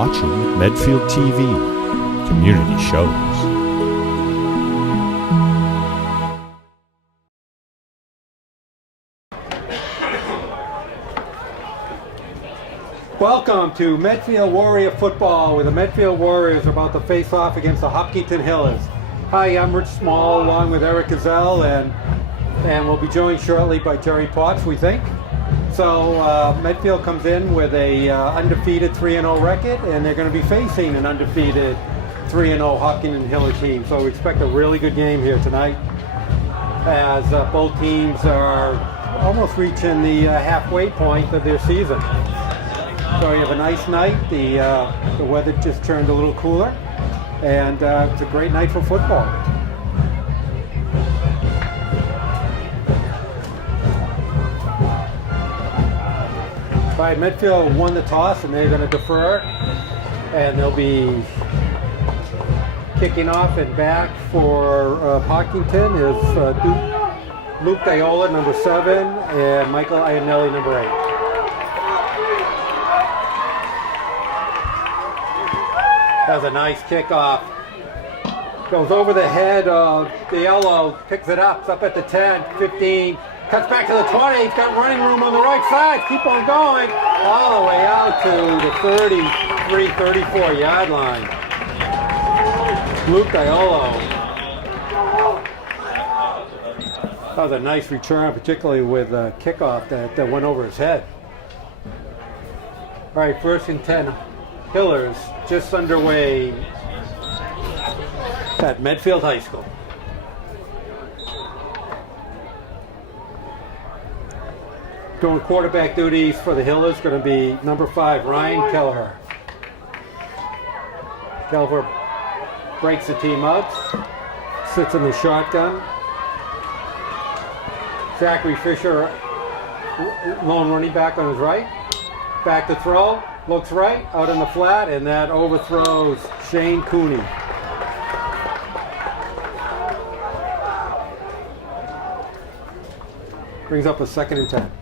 watching Medfield TV, Community Shows. Welcome to Medfield Warrior Football, where the Medfield Warriors are about to face off against the Hopkinton Hillers. Hi, I'm Rich Small, along with Eric Gazelle, and we'll be joined shortly by Jerry Potts, we think. So Medfield comes in with a undefeated 3-0 record, and they're going to be facing an undefeated 3-0 Hopkinton Hiller team. So we expect a really good game here tonight, as both teams are almost reaching the halfway point of their season. So we have a nice night. The weather just turned a little cooler, and it's a great night for football. All right, Medfield won the toss, and they're going to defer, and they'll be kicking off and back for Hopkinton is Luke Diola, number 7, and Michael Iannelli, number 8. Has a nice kickoff. Goes over the head of Diola, picks it up. It's up at the 10, 15. Cuts back to the 20. He's got running room on the right side. Keep on going. All the way out to the 33, 34 yard line. Luke Diola. That was a nice return, particularly with a kickoff that went over his head. All right, 1st and 10. Hillers just underway at Medfield High School. Doing quarterback duties for the Hillers going to be number 5, Ryan Kelleher. Kelleher breaks the team up, sits in the shotgun. Zachary Fisher, lone running back on his right. Back to throw, looks right, out in the flat, and that overthrows Shane Cooney. Brings up a 2nd and 10.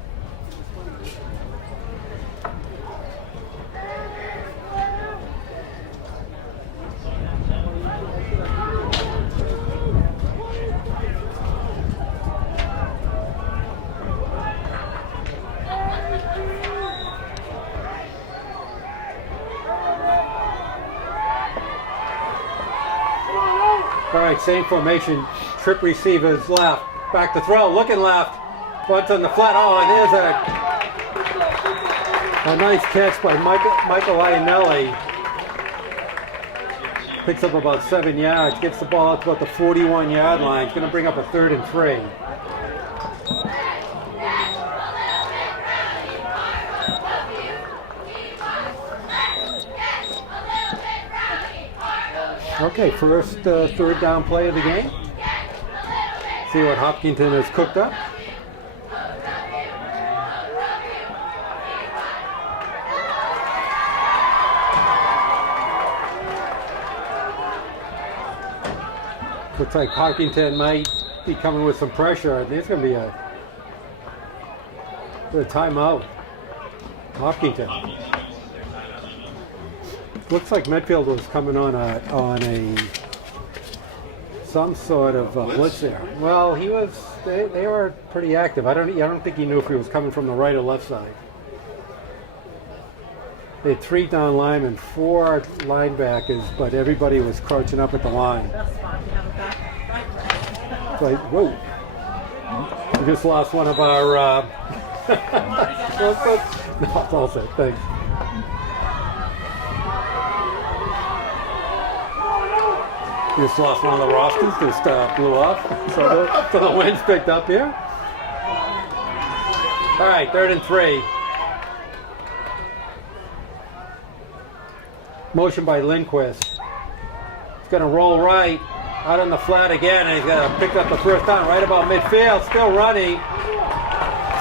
All right, same formation. Trip receivers left. Back to throw. Looking left. Bunts on the flat. Oh, and there's a nice catch by Michael Iannelli. Picks up about 7 yards. Gets the ball up to about the 41-yard line. It's going to bring up a 3rd and 3. Okay, first 3rd down play of the game. See what Hopkinton has cooked up. Looks like Hopkinton might be coming with some pressure. There's going to be a timeout. Hopkinton. Looks like Medfield was coming on some sort of blitz there. Well, they were pretty active. I don't think he knew if he was coming from the right or left side. They had 3 down linemen, 4 linebackers, but everybody was crouching up at the line. It's like, whoa. We just lost one of our no, it's all set. Thanks. Just lost one of the rosters, just blew off. So the wind's picked up here. All right, 3rd and 3. Motion by Lindquist. He's going to roll right, out on the flat again, and he's going to pick up the 1st down right about midfield. Still running.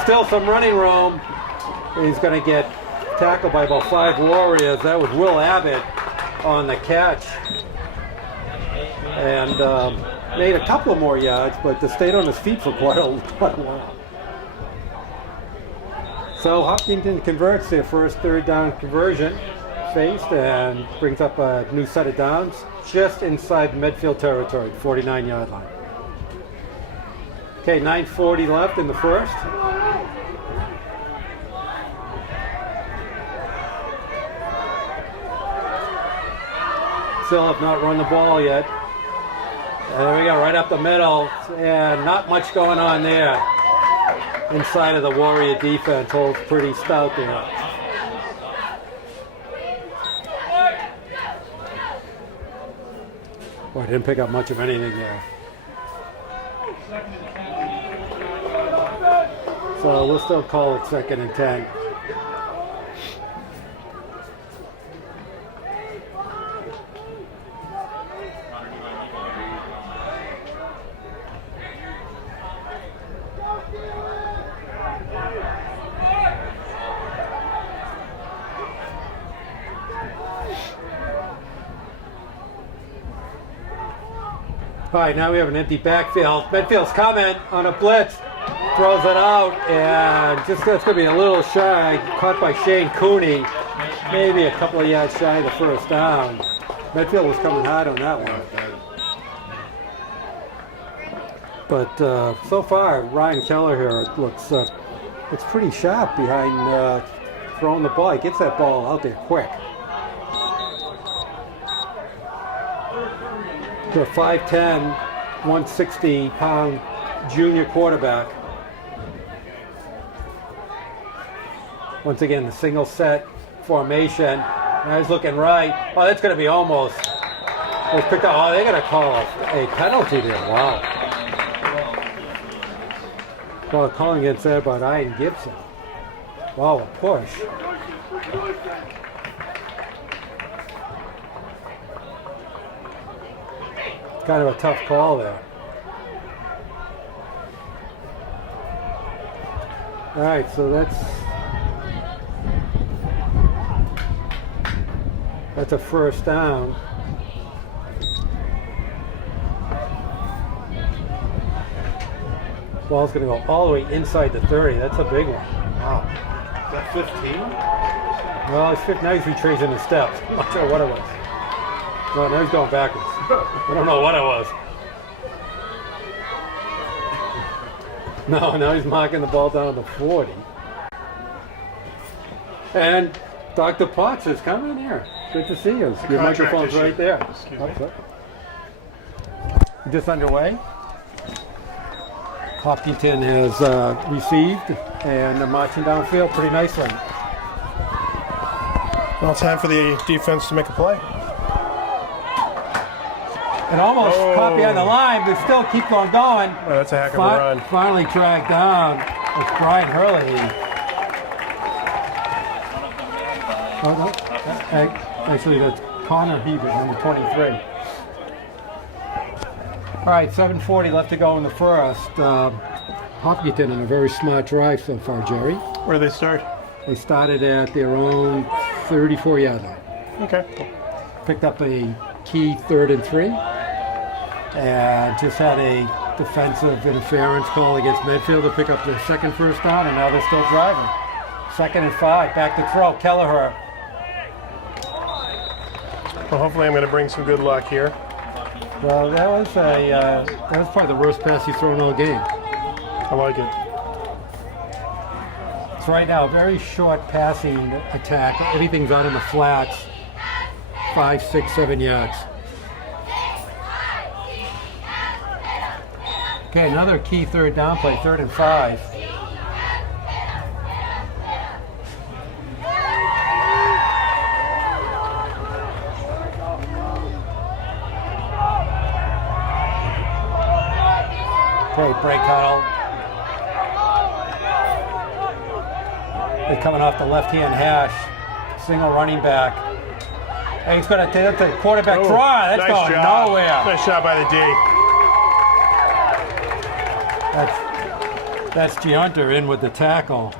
Still some running room. And he's going to get tackled by about 5 Warriors. That was Will Abbott on the catch. And made a couple of more yards, but stayed on his feet for quite a while. So Hopkinton converts their first 3rd down conversion. faced and brings up a new set of downs just inside Medfield territory, 49-yard line. Okay, 9:40 left in the first. Still have not run the ball yet. And there we go, right up the middle, and not much going on there. Inside of the Warrior defense holds pretty stout there. Boy, didn't pick up much of anything there. So we'll still call it 2nd and 10. All right, now we have an empty backfield. Medfield's coming on a blitz, throws it out, and just that's going to be a little shy. Caught by Shane Cooney, maybe a couple of yards shy of the first down. Medfield was coming hard on that one. But so far, Ryan Keller here looks pretty sharp behind throwing the ball. He gets that ball out there quick. The 5'10", 160-pound junior quarterback. Once again, the single set formation. Now he's looking right. Oh, that's going to be almost. Oh, they're going to call a penalty there. Wow. Well, calling it there about Ian Gibson. Wow, a push. Kind of a tough call there. All right, so that's a first down. Ball's going to go all the way inside the 30. That's a big one. Wow. Is that 15? Well, it's 15. Now he's retracing the steps. I'm not sure what it was. No, now he's going backwards. I don't know what it was. No, now he's marking the ball down to 40. And Dr. Potts is coming here. Good to see you. Your microphone's right there. Okay. Just underway. Hopkinton has received and they're marching downfield pretty nicely. Well, time for the defense to make a play. It almost caught behind the line, but still keep on going. Oh, that's a heck of a run. Finally tracked down. It's Brian Hurley. Oh, no. Actually, that's Connor Hebert, number 23. All right, 7:40 left to go in the first. Hopkinton on a very smart drive so far, Jerry. Where do they start? They started at their own 34-yard line. Okay. Picked up a key 3rd and 3. And just had a defensive interference call against Medfield to pick up their second first down, and now they're still driving. 2nd and 5, back to throw, Kelleher. Well, hopefully I'm going to bring some good luck here. Well, that was probably the worst pass he's thrown all game. I like it. It's right now a very short passing attack. Everything's out in the flats, 5, 6, 7 yards. Okay, another key 3rd down play, 3rd and 5. Okay, break huddle. They're coming off the left-hand hash. Single running back. And he's going to take the quarterback draw. That's nice going job. nowhere. Nice shot by the D. That's Giunter in with the tackle.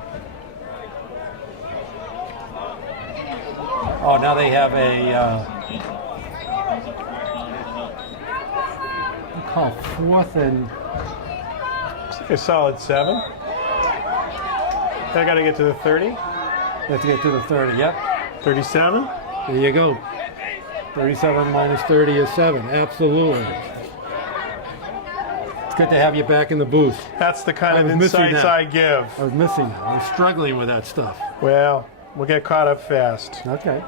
Oh, now they have a call 4th and It's like a solid 7. I got to get to the 30. They have to get to the 30. Yep. 37. There you go. 37 minus 30 is 7. Absolutely. It's good to have you back in the booth. That's the kind I of was missing insights that. I give. I was missing that. I was struggling with that stuff. Well, we'll get caught up fast. Okay.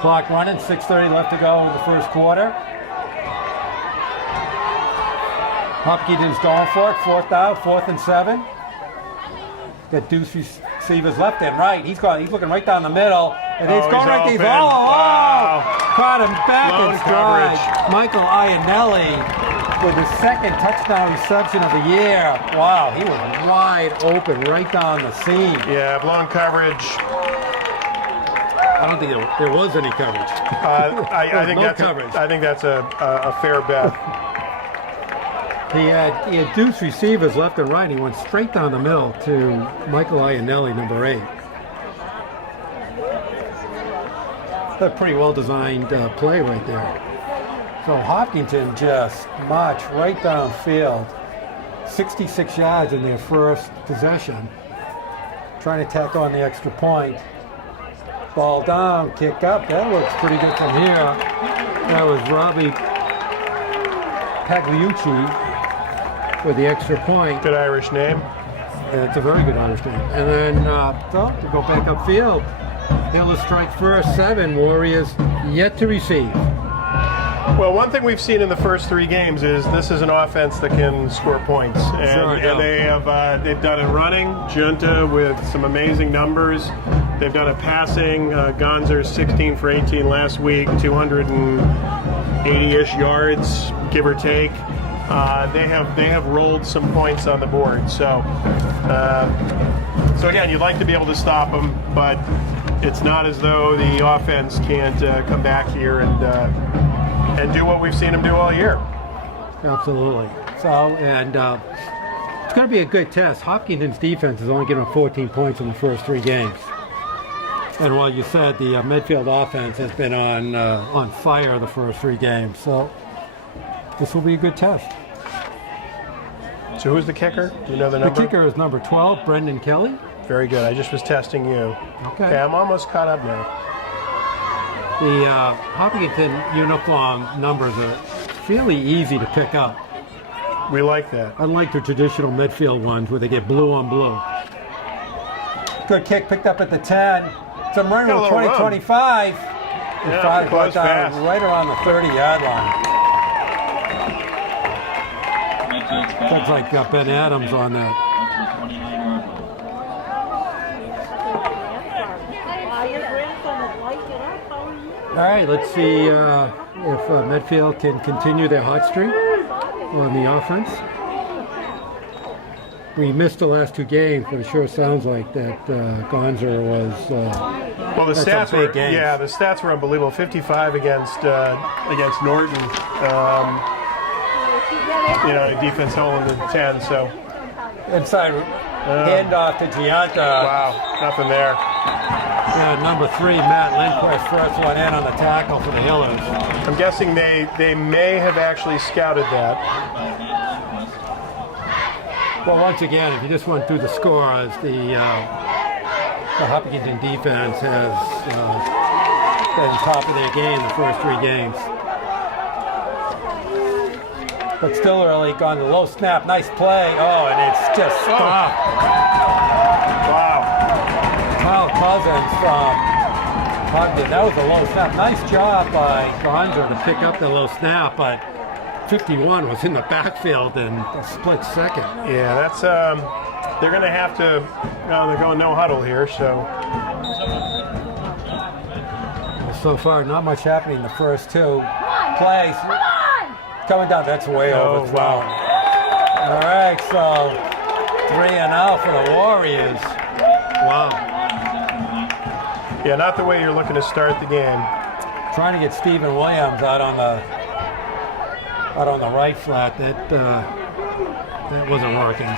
Clock running, 6:30 left to go in the first quarter. Hopkinton's going for it, 4th out, 4th and 7. Got deuce receivers left and right. He's looking right down the middle, and he's going right. He's Wow. caught him back Blown in stride. coverage. Michael Iannelli with the second touchdown reception of the year. Wow, he was wide open right down the seam. Yeah, blown coverage. I don't think there was any coverage. I think no that's coverage. I think that's a fair bet. He had deuce receivers left and right. He went straight down the middle to Michael Iannelli, number 8. That's a pretty well-designed play right there. So Hopkinton just marched right downfield, 66 yards in their first possession, trying to tack on the extra point. Ball down, kick up. That looks pretty good from here. That was Robbie Pagliucci with the extra point. Good Irish name. It's a very good Irish name. And then to go back upfield, Hill strike first, 7. Warriors yet to receive. Well, one thing we've seen in the first 3 games is this is an offense that can score points, and they've done it running. Junta with some amazing numbers. They've done it passing. Gonzer 16 for 18 last week, 280-ish yards, give or take. They have rolled some points on the board. So again, you'd like to be able to stop them, but it's not as though the offense can't come back here and do what we've seen them do all year. Absolutely. So, and it's going to be a good test. Hopkinton's defense has only given 14 points in the first 3 games. And while you said the Medfield offense has been on fire the first 3 games, so this will be a good test. So who's the kicker? Do you know the number? The kicker is number 12, Brendan Kelly. Very good. I just was testing you. Okay. I'm almost caught up now. The Hopkinton uniform numbers are fairly easy to pick up, We like that. unlike the traditional Medfield ones where they get blue on blue. Good kick picked up at the 10. Some running Got a with little 20-25. Yeah, Five close down fast. right around the 30-yard line. Looks like Ben Adams on that. All right, let's see if Medfield can continue their hot streak on the offense. We missed the last 2 games, but it sure sounds like that Gonzer was. Well, the That's stats a big were game. the stats were unbelievable. 55 against Norton. Defense holding the 10. So Inside handoff to Gianta. wow, nothing there. Number 3, Matt Lindquist, first one in on the tackle for the Hillers. I'm guessing they may have actually scouted that. Well, once again, if you just went through the scores, the Hopkinton defense has been top of their game the first 3 games. But still early, gone to low snap, nice play. Oh, and it's just stopped. Wow. Kyle Cousins from Hopkinton. That was a low snap. Nice job by Gonzer to pick up the low snap, but 51 was in the backfield in a split second. Yeah, that's they're going to have to. They're going no huddle here, so. So far, not much happening in the first 2 plays. Coming down, that's way Oh, over. wow. All right, so 3 and out for the Warriors. Wow. Yeah, not the way you're looking to start the game. Trying to get Stephen Williams out on the right flat. That wasn't working.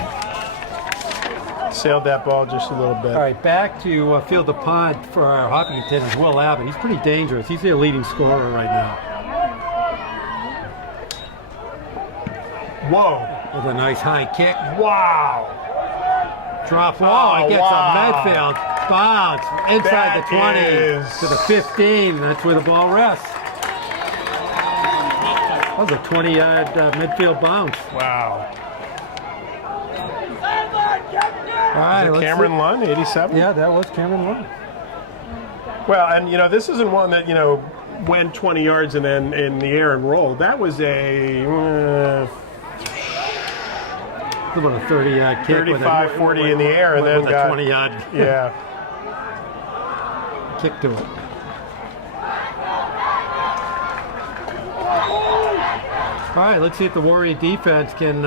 Sailed that ball just a little bit. All right, back to field the punt for Hopkinton is Will Abbott. He's pretty dangerous. He's their leading scorer right now. Whoa. With a nice high kick. Wow. Drop ball. Oh, It gets wow. a Medfield. bounce inside That the 20 is- to the 15. That's where the ball rests. That was a 20-yard midfield bounce. Wow. All right, let's Cameron see. Lunn, 87? Yeah, that was Cameron Lunn. Well, and this isn't one that, went 20 yards and then in the air and rolled. That was a About a 30-yard kick. 35, 40 in the air and then with got a 20-yard yeah. kick to it. All right, let's see if the Warrior defense can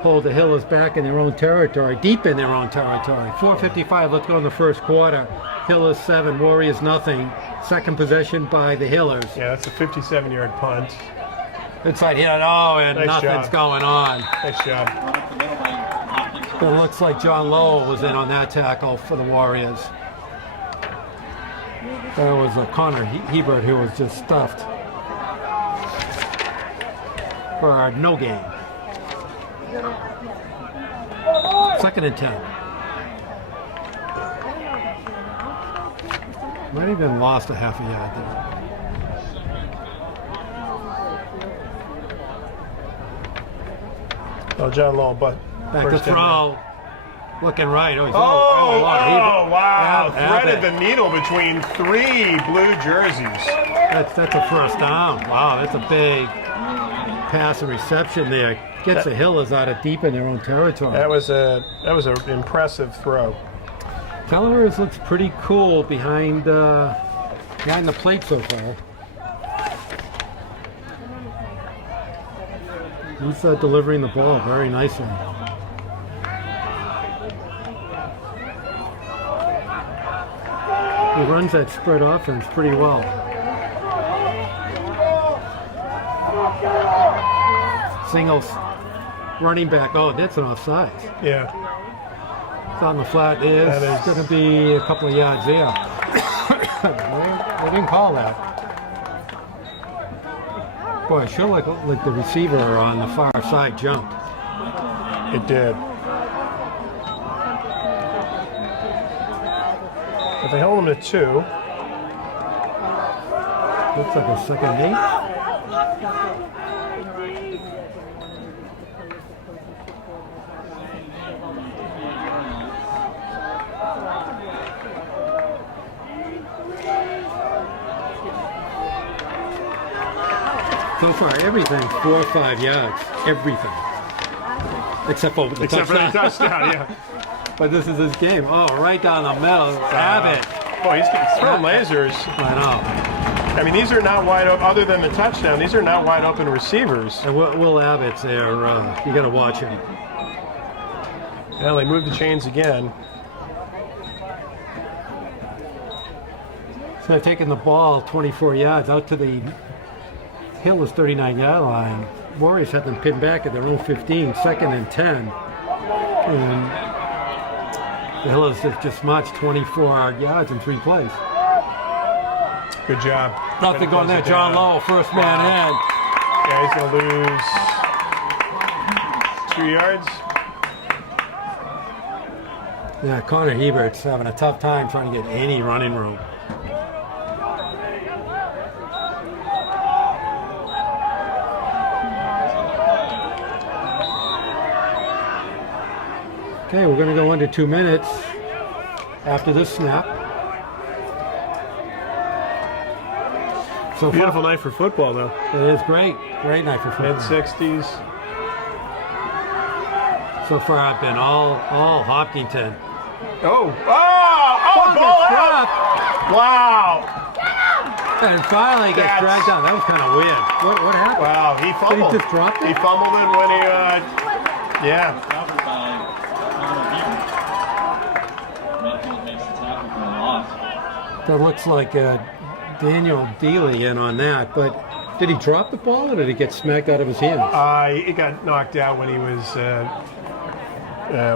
hold the Hillers back in their own territory, deep in their own territory. 4:55, let's go in the first quarter. Hillers 7, Warriors nothing. Second possession by the Hillers. Yeah, that's a 57-yard punt. Inside here, and Nice nothing's job. going on. Nice job. It looks like John Lowell was in on that tackle for the Warriors. That was Connor Hebert who was just stuffed for no gain. Second and 10. Might have been lost a half a yard there. Oh, John Lowell, but Back to first down. throw. Looking right. Oh, he's Wow. Threaded Abbott. the needle between 3 blue jerseys. That's a first down. Wow, that's a big pass and reception there. Gets the Hillers out of deep in their own territory. That was an impressive throw. Tellerers looks pretty cool behind the plate so far. He's delivering the ball very nicely. He runs that spread offense pretty well. Singles, running back. Oh, that's an offside. Yeah. It's on the flat. That It's is- going to be a couple of yards there. They didn't call that. Boy, it sure like the receiver on the far side jumped. It did. If they hold them to 2, Looks like a second and 8. So far, everything's 4 or 5 yards. Everything. Except for the except for the touchdown. touchdown, yeah. But this is his game. Oh, right down the middle. Abbott. Oh, he's throwing lasers. I know. I mean, these are not wide open, other than the touchdown, these are not wide open receivers. And Will Abbott's there. You got to watch him. Well, they moved the chains again. So they're taking the ball 24 yards out to the Hillers 39-yard line. Warriors had them pinned back at their own 15, second and 10. And the Hillers have just marched 24 yards in 3 plays. Good job. Nothing going there. John Lowell, first man in. Yeah, he's going to lose 2 yards. Yeah, Connor Hebert's having a tough time trying to get any running room. Okay, we're going to go under 2 minutes after this snap. So Beautiful night for football, though. It is great. Great night for football. Mid-60s. So far, I've been all Hopkinton. Ball gets out! dropped, Wow! and finally gets That's- dragged down. That was kind of weird. What happened? Wow, he fumbled. Did he just drop it? He fumbled it when he, yeah. Medfield makes the tackle for a loss. That looks like Daniel Dealey in on that. But did he drop the ball, or did it get smacked out of his hands? He got knocked out when he was,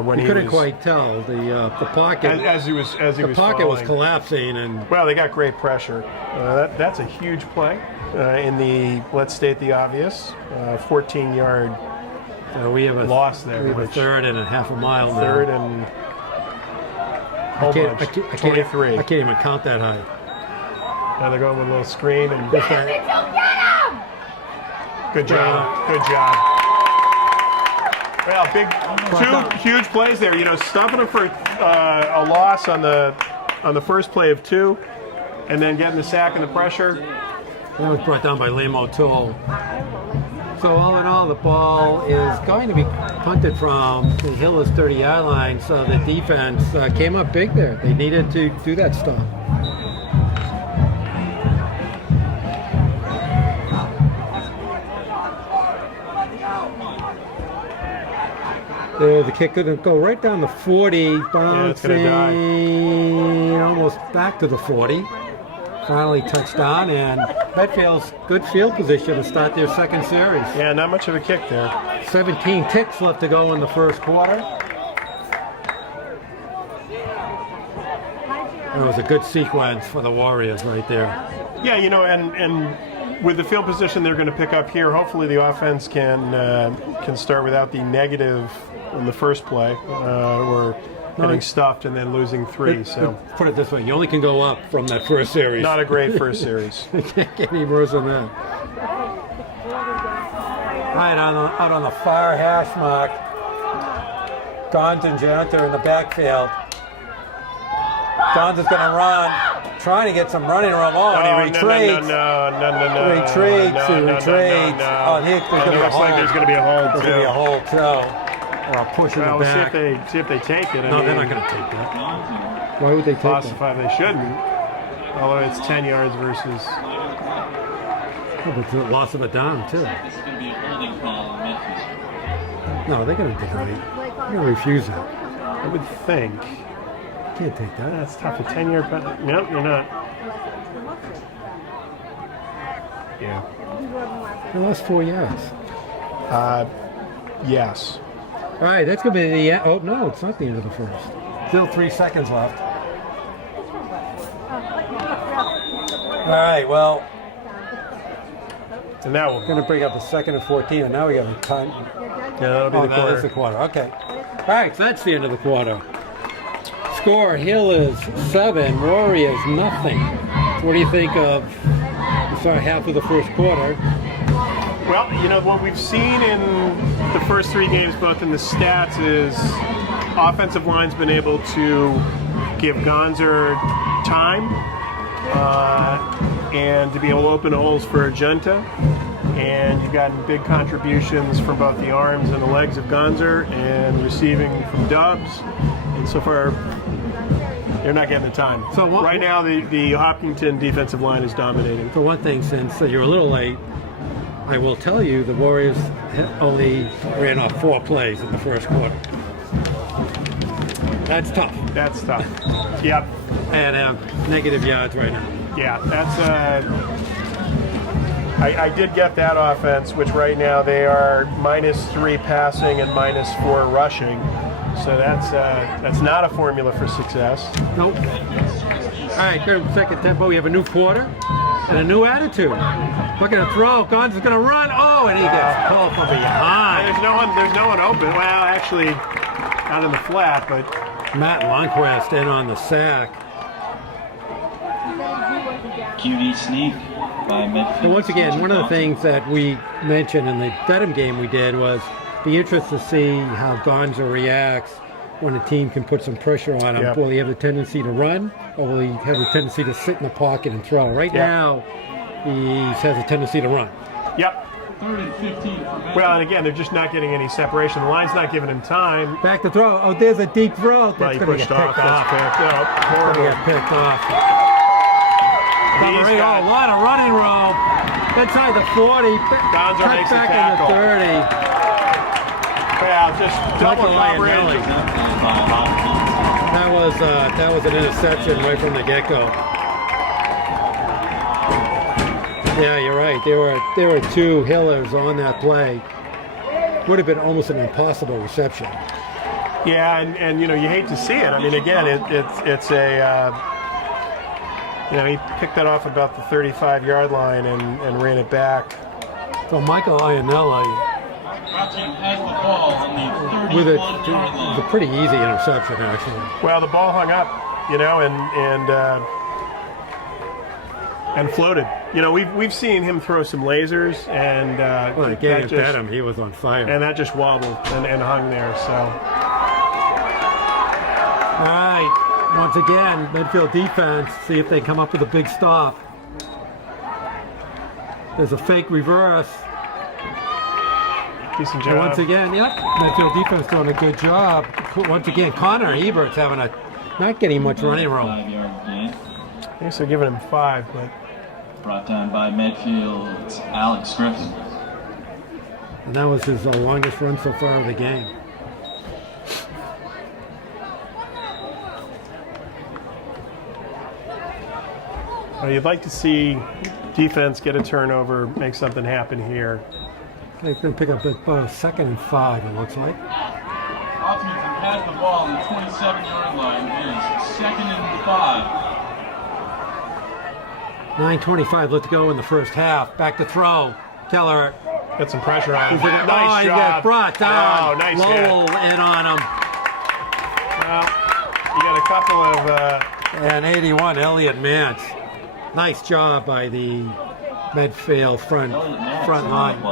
when You he couldn't was, quite tell the pocket. as he was Pocket was falling. collapsing, and Well, they got great pressure. That's a huge play. In the, let's state the obvious, 14-yard we have a loss there. We have a which- third and a half a mile now. Third and Whole bunch. 23. I can't even count that high. Now they're going with a little screen and Just that. good job. Good job. Well, two huge plays there. You know, stuffing them for a loss on the first play of 2, and then getting the sack and the pressure. That was brought down by Liam O'Toole. So all in all, the ball is going to be punted from the Hillers 30-yard line. So the defense came up big there. They needed to do that stop. The kick going to go right down the 40, bouncing almost back to the 40. Finally touchdown, and Medfield's good field position to start their second series. Yeah, not much of a kick there. 17 ticks left to go in the first quarter. That was a good sequence for the Warriors right there. Yeah, you know, and with the field position they're going to pick up here, hopefully the offense can start without the negative in the first play, or getting stuffed and then losing 3. So put it this way, you only can go up from that first series. Not a great first series. You can't get any worse than that. Right out on the far hash mark, Gons and Janter in the backfield. Gons is going to run, trying to get some running room. Oh, and he retreats. No. Retreats. Oh, there's going to be a hold. Like there's going to be a hold, There's going to be a hold, too. Or a push in the back. See if they take it. No, they're not going to take that. Why would they take that? They shouldn't. Although it's 10 yards versus... Oh, but the loss of a down, too. No, they're going to take it. They're going to refuse it. I would think. Can't take that. That's tough. A 10-yard penalty. Nope, you're not. Yeah. They lost 4 yards. Yes. All right, that's going to be the end. Oh, no, it's not the end of the first. Still 3 seconds left. All right, well. And now we're going to bring up the 2nd and 14, and now we got a time. Yeah, that'll be the quarter. That is the quarter. Okay. All right, so that's the end of the quarter. Score, Hill is 7, Warriors nothing. What do you think of half of the first quarter? Well, you know, what we've seen in the first 3 games, both in the stats, is offensive line's been able to give Gonzer time and to be able to open holes for Argenta. And you've gotten big contributions from both the arms and the legs of Gonzer and receiving from Dubs. And so far, they're not getting the time. So right now, the Hopkinton defensive line is dominating. For one thing, since you're a little late, I will tell you the Warriors only ran off 4 plays in the first quarter. That's tough. That's tough. Yep. And negative yards right now. Yeah, that's. I did get that offense, which right now they are -3 passing and -4 rushing. So that's not a formula for success. Nope. All right, good second tempo. We have a new quarter and a new attitude. Look at the throw. Gons is going to run. Oh, and he gets called from behind. There's no one open. Well, actually, not in the flat, but Matt Lundquist in on the sack. QD sneak by Medfield. And once again, one of the things that we mentioned in the Dedham game we did was be interested to see how Gonzo reacts when a team can put some pressure on him. Yep. Will he have a tendency to run, or will he have a tendency to sit in the pocket and throw? Right now, he has a tendency to run. Yep. Well, and again, they're just not getting any separation. The line's not giving him time. Back to throw. Oh, there's a deep throw. That's going to get picked off. Horrible. Get picked off. A lot of running room. Inside the 40. Gonzo makes back the tackle. In the 30. Well, just double coverage. That was an interception right from the get-go. Yeah, you're right. There were 2 Hillers on that play. Would have been almost an impossible reception. Yeah, and you know, you hate to see it. I mean, again, it's a you know, he picked that off about the 35-yard line and ran it back. So Michael Ionelli with a pretty easy interception, actually. Well, the ball hung up. you know, and floated. You know, we've seen him throw some lasers, and Well, again, at Dedham, he was on fire. and that just wobbled and hung there. So All right, once again, Medfield defense, see if they come up with a big stop. There's a fake reverse. decent And job. once again, yep, Medfield defense doing a good job. Once again, Connor Ebert's having not getting much running room. 5-yard gain. I guess they're giving him 5, but Brought down by Medfield's Alex Griffin. And that was his longest run so far of the game. you'd like to see defense get a turnover, make something happen here. They're going to pick up about 2nd and 5, it looks like. Hopkinton has the ball on the 27-yard line. It is 2nd and 5. 9:25 left to go in the first half. Back to throw. Keller. Got some pressure on him. He's gonna, Nice he job. got brought down. Oh, nice Lowell hit. in on him. Well, you got a couple of... And 81, Elliott Mance. Nice job by the Medfield front line.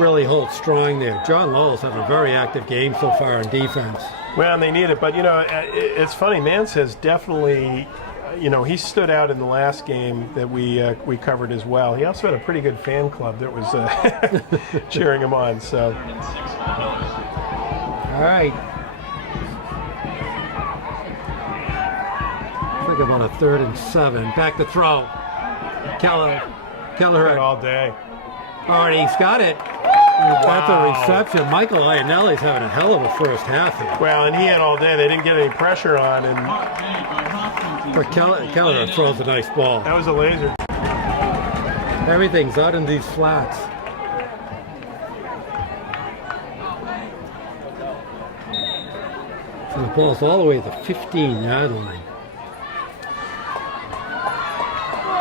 Really holds strong there. John Lowell's having a very active game so far in defense. Well, and they need it, but, you know, it's funny. Mance has definitely... You know, he stood out in the last game that we covered as well. He also had a pretty good fan club that was cheering him on. So, all right. Think about a 3rd and 7. Back to throw. Keller all day. already. He's got it. That's a reception. Michael Ionelli's having a hell of a first half here. Well, and he had all day. They didn't get any pressure on, and But Keller throws a nice ball. that was a laser. Everything's out in these flats. So the ball's all the way to the 15-yard line.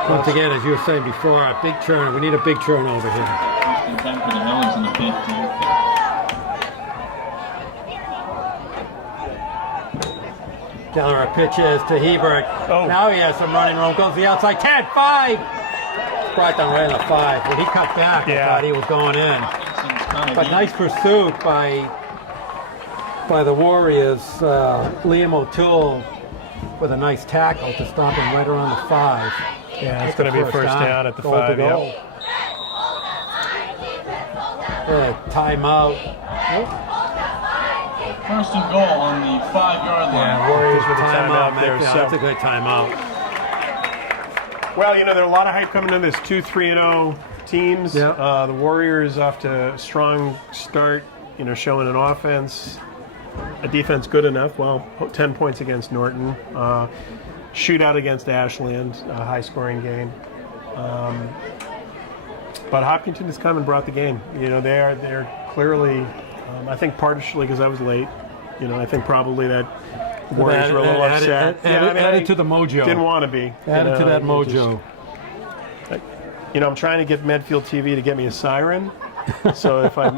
Once again, as you were saying before, a big turn. We need a big turnover here. Time for the Millers in the 15. Keller pitches to Hebert. Oh. Now he has some running room. Goes to the outside. 10, 5. Brought down right on the 5. When he cut back, I thought he was going in. But nice pursuit by the Warriors. Liam O'Toole with a nice tackle to stop him right around the 5. Yeah, it's going to be a first down at the 5. Yep. Timeout. First and goal on the 5-yard line. Yeah, Warriors with a timeout there. Yeah, So. that's a good timeout. Well, you know, there are a lot of hype coming into this 2-3-0 teams. Yep. The Warriors off to a strong start, you know, showing an offense, a defense good enough. Well, 10 points against Norton. Shootout against Ashland, a high-scoring game. But Hopkinton has come and brought the game. You know, they're clearly, I think partially because I was late. You know, I think probably that the Warriors were a little upset. Added to the mojo. Didn't want to be. Added to that mojo. You know, I'm trying to get Medfield TV to get me a siren. So if I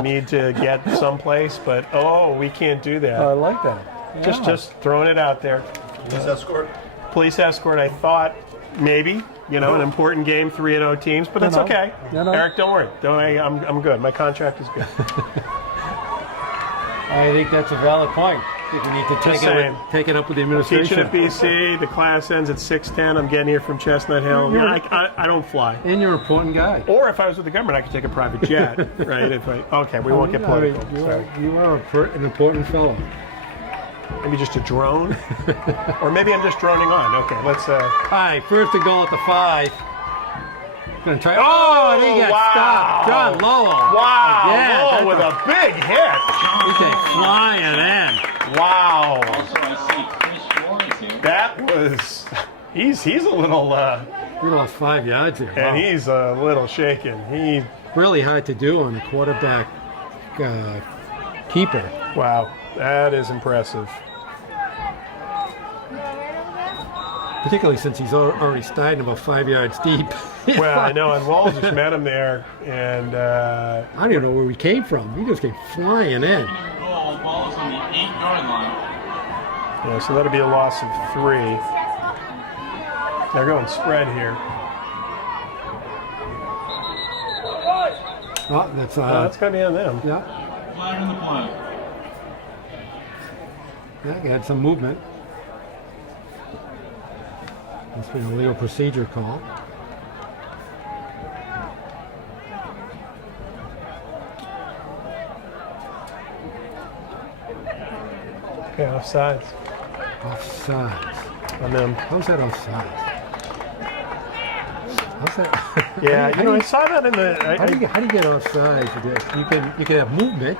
need to get someplace, but we can't do that. I like that. Just throwing it out there. Police escort. I thought maybe, you know, an important game, 3-0 teams, but that's okay. No. Eric, don't worry. I'm good. My contract is good. I think that's a valid point. I think we need to take it up with the administration. Teaching at BC, the class ends at 6:10. I'm getting here from Chestnut Hill. I don't fly. And you're an important guy. Or if I was with the government, I could take a private jet, right? We won't get political. You are an important fellow. Maybe just a drone, or maybe I'm just droning on. Okay, let's. All right, first and goal at the 5. Gonna try. Oh, and he gets stopped. John Lowell. Wow, again, Lowell with a big hit. He came flying in. Wow. Also, I see Chris Flores here. That was. He's a little. He lost 5 yards here. And he's a little shaken. He. Really hard to do on the quarterback keeper. Wow, that is impressive. Particularly since he's already starting about 5 yards deep. Well, I know, and Lowell just met him there, and I don't even know where he came from. He just came flying in. Ball is on the 8-yard line. Yeah, so that'll be a loss of 3. They're going spread here. Oh, That's going to be on them. Yeah. Flag on the play. Yeah, he had some movement. Must be a legal procedure call. Okay, offsides Offsides. on them. How's that offsides? How's that? Yeah, how do I saw that in the. how do you get offsides? You can have movement.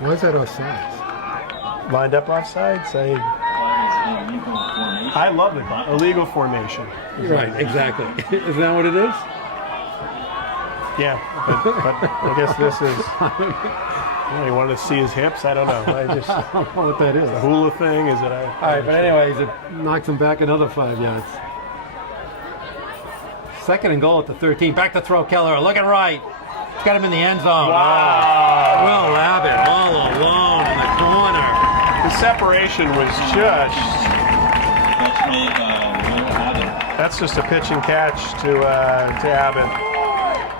Why is that offsides? Lined up offsides. Flag is illegal formation. I love it. Illegal formation. Right, exactly. Isn't that what it is? Yeah, but I guess this is. You wanted to see his hips? I don't know. I I don't know what that is. the hula thing is it? All right, but anyways, it knocks him back another 5 yards. 2nd and goal at the 13. Back to throw, Keller. Looking right. It's got him in the end zone. Wow. Will Abbott all alone in the corner. The separation was just. Catch made by Will Abbott. That's just a pitch and catch to Abbott.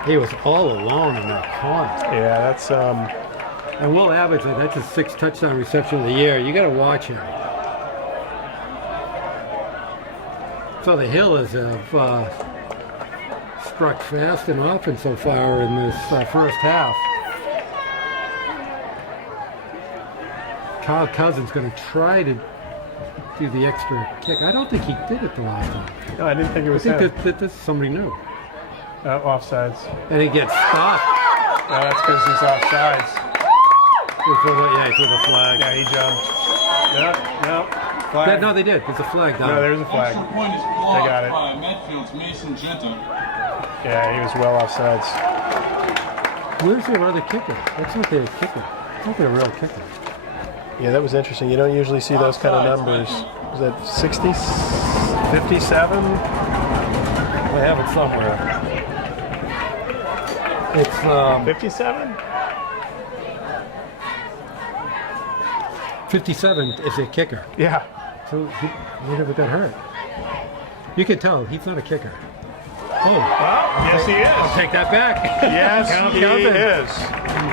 He was all alone in that corner. Yeah, that's And Will Abbott, that's his 6th touchdown reception of the year. You got to watch him. So the Hillers have struck fast and often so far in this first half. Kyle Cousins going to try to do the extra kick. I don't think he did it the last time. No, I didn't think it I was think him. that this is somebody new. Offsides. And he gets stopped. No, that's because he's offsides. He threw the flag. Yeah, he jumped. No. Flag. No, they did. There's a flag down. No, there's a flag. Extra point is blocked got it. by Medfield's Mason Genta. Yeah, he was well offsides. Where's their other kicker? That's not their kicker. It's not their real kicker. Yeah, that was interesting. You don't usually see those kind of numbers. Was that 60? 57? I have it somewhere. It's 57? 57 is a kicker. Yeah. So he never got hurt. You can tell he's not a kicker. Oh, Yes, he I'll is. take that back. Yes, Count he Cousins. is.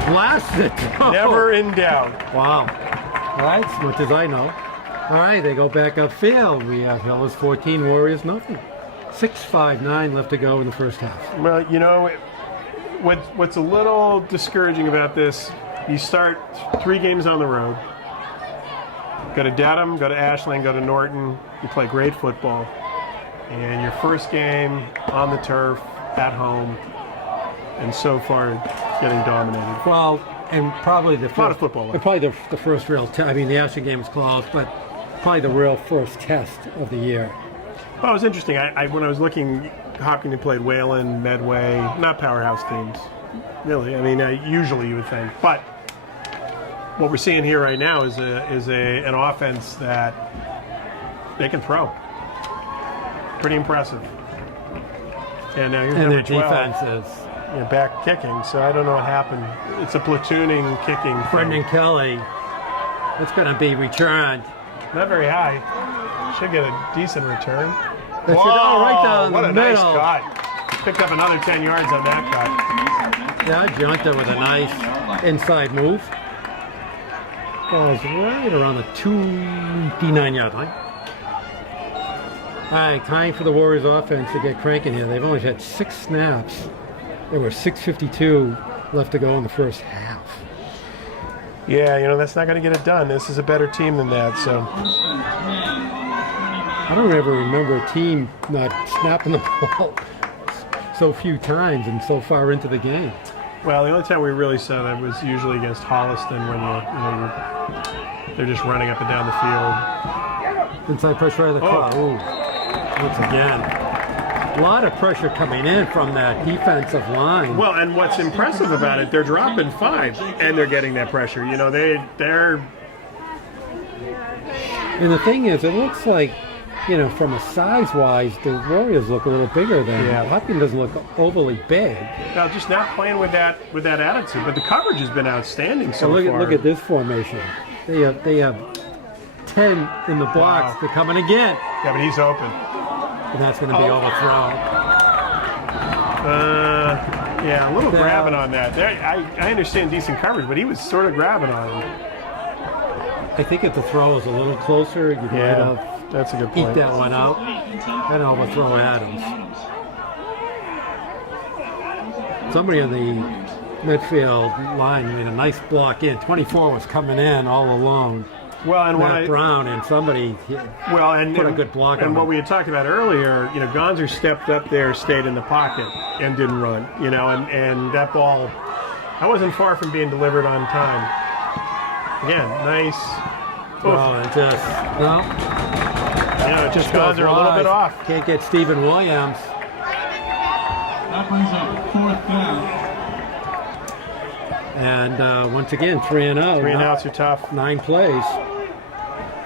Blasted. Oh. Never in doubt. Wow. All right, as much as I know. All right, they go back upfield. We have Hillers 14, Warriors nothing. 6:59 left to go in the first half. Well, you know, what's a little discouraging about this, you start 3 games on the road. Go to Dedham, go to Ashland, go to Norton. You play great football. And your first game on the turf, at home, and so far getting dominated. Well, and probably the A lot of first, football left. probably the first real I mean, the Ashland game was close, but probably the real first test of the year. Well, it was interesting. I when I was looking, Hopkinton played Wayland, Medway, not powerhouse teams. Really, I mean, usually you would think. But what we're seeing here right now is an offense that they can throw. Pretty impressive. And now here's And number their 12. defense is Back kicking, so I don't know what happened. It's a platooning kicking. Brendan Kelly. It's going to be returned. Not very high. Should get a decent return. That's it. Oh, right down what the a middle. nice cut. Picked up another 10 yards on that cut. Yeah, Junta with a nice inside move. Goes right around the 29-yard line. All right, time for the Warriors offense to get cranking here. They've only had 6 snaps. There were 6:52 left to go in the first half. Yeah, that's not going to get it done. This is a better team than that, so. I don't ever remember a team not snapping the ball so few times and so far into the game. Well, the only time we really saw that was usually against Holliston when they're just running up and down the field. Inside pressure out of the crowd. Ooh, once again. A lot of pressure coming in from that defensive line. Well, and what's impressive about it, they're dropping 5 and they're getting that pressure. They're. And the thing is, it looks like, from a size-wise, the Warriors look a little bigger than Hopkins doesn't look overly big. Now, just not playing with that attitude, but the coverage has been outstanding so So far. look at this formation. They have 10 in the box. Wow. They're coming again. Yeah, but he's open. And that's going to be overthrown. Yeah, a little grabbing on that. I understand decent coverage, but he was sort of grabbing on him. I think if the throw was a little closer, you might have that's a good point. eat that one out and overthrow Adams. Somebody on the Medfield line made a nice block in. 24 was coming in all alone. Well, and Matt Brown and somebody put a good block on And him. what we had talked about earlier, Gonzer stepped up there, stayed in the pocket, and didn't run. And that ball, that wasn't far from being delivered on time. Again, nice. Oh, it just no. It just Gonzer a little bit off. Can't get Stephen Williams. That brings up 4th down. And once again, 3 and out. 3 and outs are tough. 9 plays.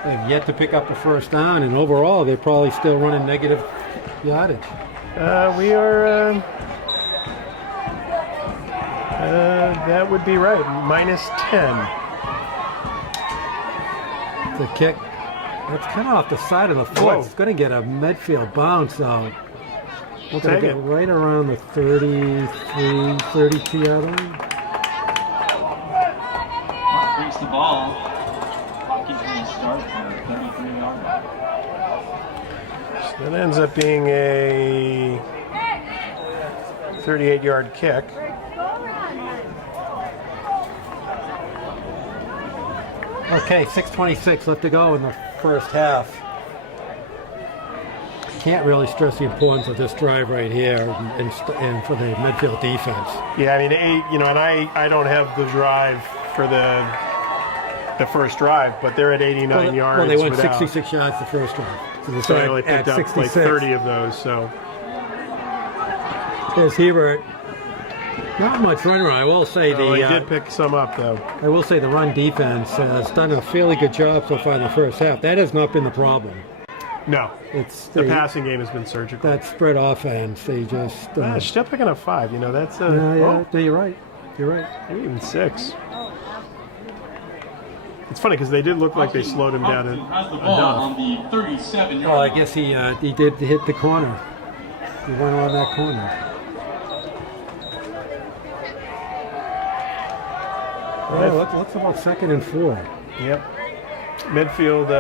They've yet to pick up a first down, and overall, they're probably still running negative yardage. We are. That would be right. -10. The kick, it's kind of off the side of the foot. Whoa. It's going to get a Medfield bounce, though. We'll Gonna take get it. right around the 33, 32 yard line. Brings the ball. Hopkins going to start from the 33-yard line. So that ends up being a 38-yard kick. Okay, 6:26 left to go in the first half. Can't really stress the importance of this drive right here and for the Medfield defense. Yeah, I mean, and I don't have the drive for the first drive, but they're at 89 yards. Well, they went without. 66 yards the first drive. So they only picked up 66. like 30 of those. So There's Hebert. Not much run around. I will say he did pick some up though. I will say the run defense has done a fairly good job so far in the first half. That has not been the problem. No, It's the passing game has been surgical. that spread offense. They just Still picking up 5. That's yeah. No, you're right. You're right. maybe even 6. It's funny because they did look like they slowed him down Hopkins has the ball on the 37-yard Well, I line. guess he did hit the corner. He went on that corner. Oh, looks about 2nd and 4. Yep. Midfield,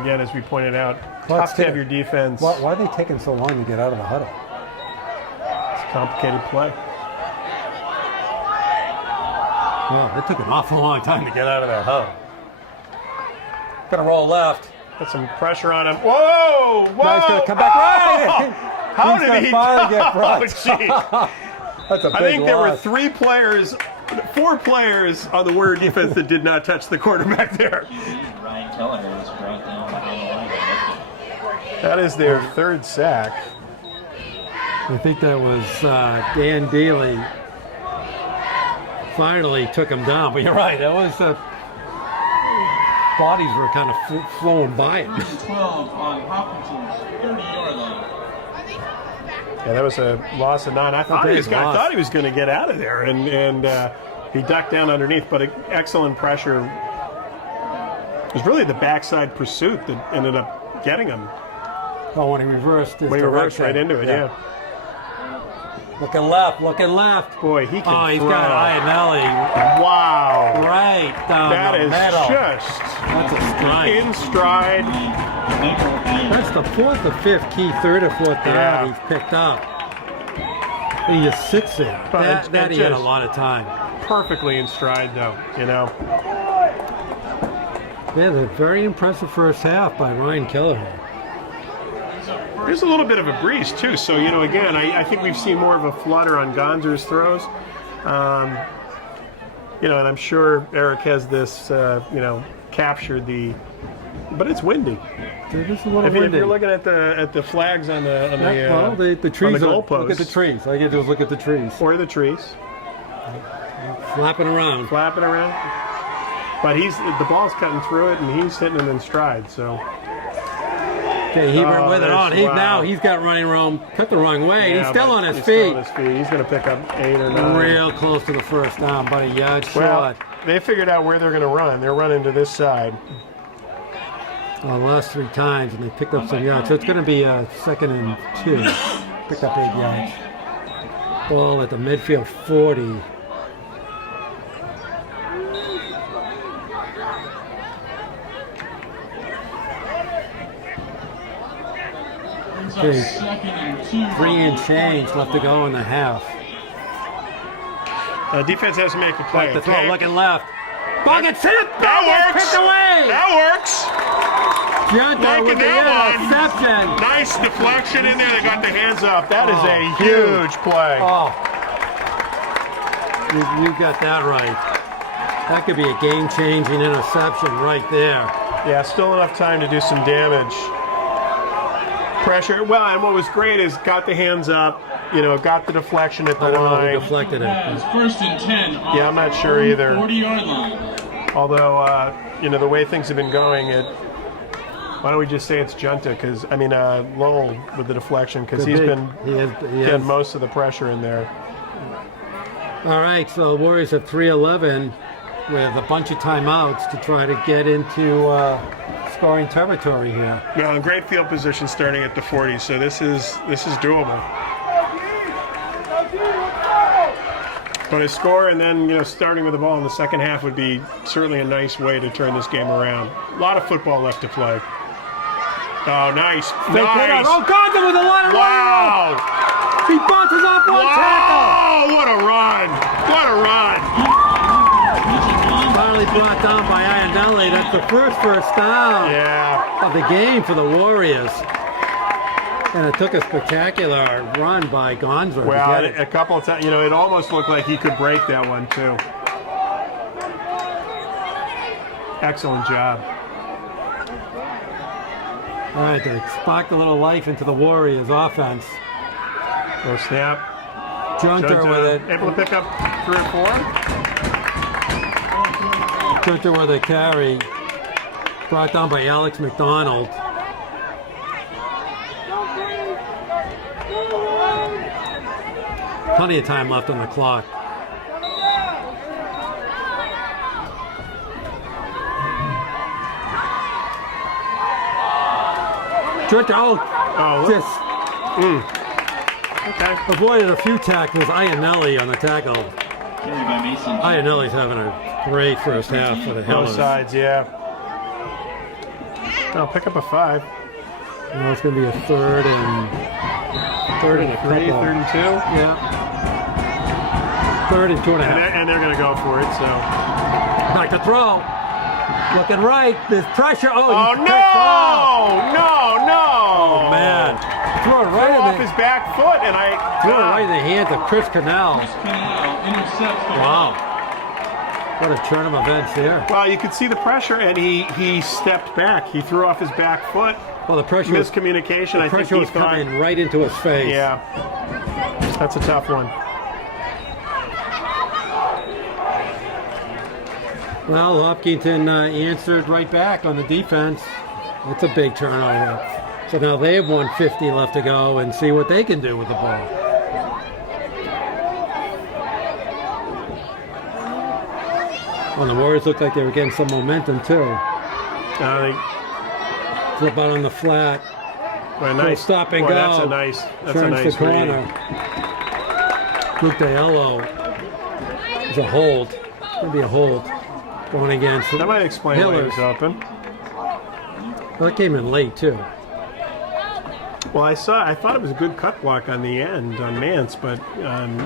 again, as we pointed out, tough to have your defense. Why are they taking so long to get out of the huddle? It's a complicated play. Well, it took an awful long time to get out of that huddle. Gonna roll left. Put some pressure on him. Whoa! Whoa! Now he's gonna come back right. How He's did he finally get brought? Oh, gee. That's a big I think there were loss. 4 players on the Warrior defense that did not touch the quarterback there. Ryan Kelleher was brought down behind the line. That is their 3rd sack. I think that was Dan Daly. Finally took him down, but you're right. That was bodies were kind of flowing by him. 12 on Hopkinton's 30-yard line. Yeah, that was a loss of 9. I thought big he was going to get out of there, and he ducked down underneath. But excellent pressure. It was really the backside pursuit that ended up getting him. Oh, when he reversed his When he reversed direction. right into it, yeah. Looking left. Boy, he can Oh, he's throw. got Ionelli Wow. right down That the is middle. just That's a strike. in stride. That's the 4th or 5th key, 3rd or 4th down Yeah. he's picked up. He just sits there. But That he had a lot of time. Perfectly in stride, though, Yeah, the very impressive first half by Ryan Kelleher. There's a little bit of a breeze, too. So, again, I think we've seen more of a flutter on Gonzer's throws. And I'm sure Eric has this, captured but it's windy. It is a little If windy. you're looking at the flags on the trees. goalposts. Look at the trees. All you get to do is look at the trees. Or the trees. Flapping around. Flapping around. But the ball's cutting through it, and he's hitting it in stride, so. Okay, Hebert with it on. wow. He's got running room. Cut the wrong way. Yeah, He's still but on his he's feet. still on his feet. He's going to pick up 8 or 9. Real close to the first down, but a yard Well, short. they figured out where they're going to run. They're running to this side. the last 3 times, and they picked up some yards. So it's going to be 2nd and 2. Picked up 8 yards. Ball at the midfield 40. Okay, 3 and change left to go in the half. Defense has to make a play. The throw, looking left. Ball gets hit. That works. Picked away. That works. Giunta with the interception. Nice deflection in there. They got the hands up. That is a huge play. Oh, you got that right. That could be a game-changing interception right there. Yeah, still enough time to do some damage. Pressure. Well, and what was great is got the hands up. You know, got the deflection at the line. I don't know who deflected it. It's 1st and 10. Yeah, I'm not sure either. 40-yard line. Although, you know, the way things have been going, why don't we just say it's Giunta? Because I mean, Lowell with the deflection, because he's been getting most of the pressure in there. All right, so the Warriors have 3-11 with a bunch of timeouts to try to get into scoring territory here. Well, great field position starting at the 40, so this is doable. But a score and then, you know, starting with the ball in the second half would be certainly a nice way to turn this game around. A lot of football left to play. Oh, nice. Nice. Oh, Gonza with a lot of wow. He bounces off one tackle. Oh, what a run. What a run. Finally brought down by Iannelli. That's the first down of the game for the Warriors. And it took a spectacular run by Gonza. Well, a couple of times, you know, it almost looked like he could break that one, too. Excellent job. All right, they sparked a little life into the Warriors' offense. Little snap. Giunta with it. Able to pick up 3 or 4. Giunta with a carry. Brought down by Alex McDonald. Plenty of time left on the clock. Giunta avoided a few tackles. Iannelli on the tackle. Iannelli's having a great first half for the Hellers. Both sides, yeah. I'll pick up a 5. Now it's going to be a third and a 3, couple. 3rd and 2. Yeah. 3rd and 2.5. And they're going to go for it, so. Like the throw. Looking right. There's pressure. Oh, no! Oh, man. Threw it right off his back foot, and threw it right in the hands of Chris Cannell. Intercepts the Wow. What a turn of events here. Well, you could see the pressure, and he stepped back. He threw off his back foot. Well, the pressure miscommunication. The pressure was coming right into his face. Yeah. That's a tough one. Well, Hopkinton answered right back on the defense. That's a big turnover. So now they have 150 left to go and see what they can do with the ball. Well, the Warriors looked like they were getting some momentum too. They flip out on the flat. Nice Stop and go. That's a nice the corner. Luke Aiello is a hold. It's going to be a hold going against. That might explain why he was open. Well, it came in late too. Well, I thought it was a good cut block on the end on Mance, but I'm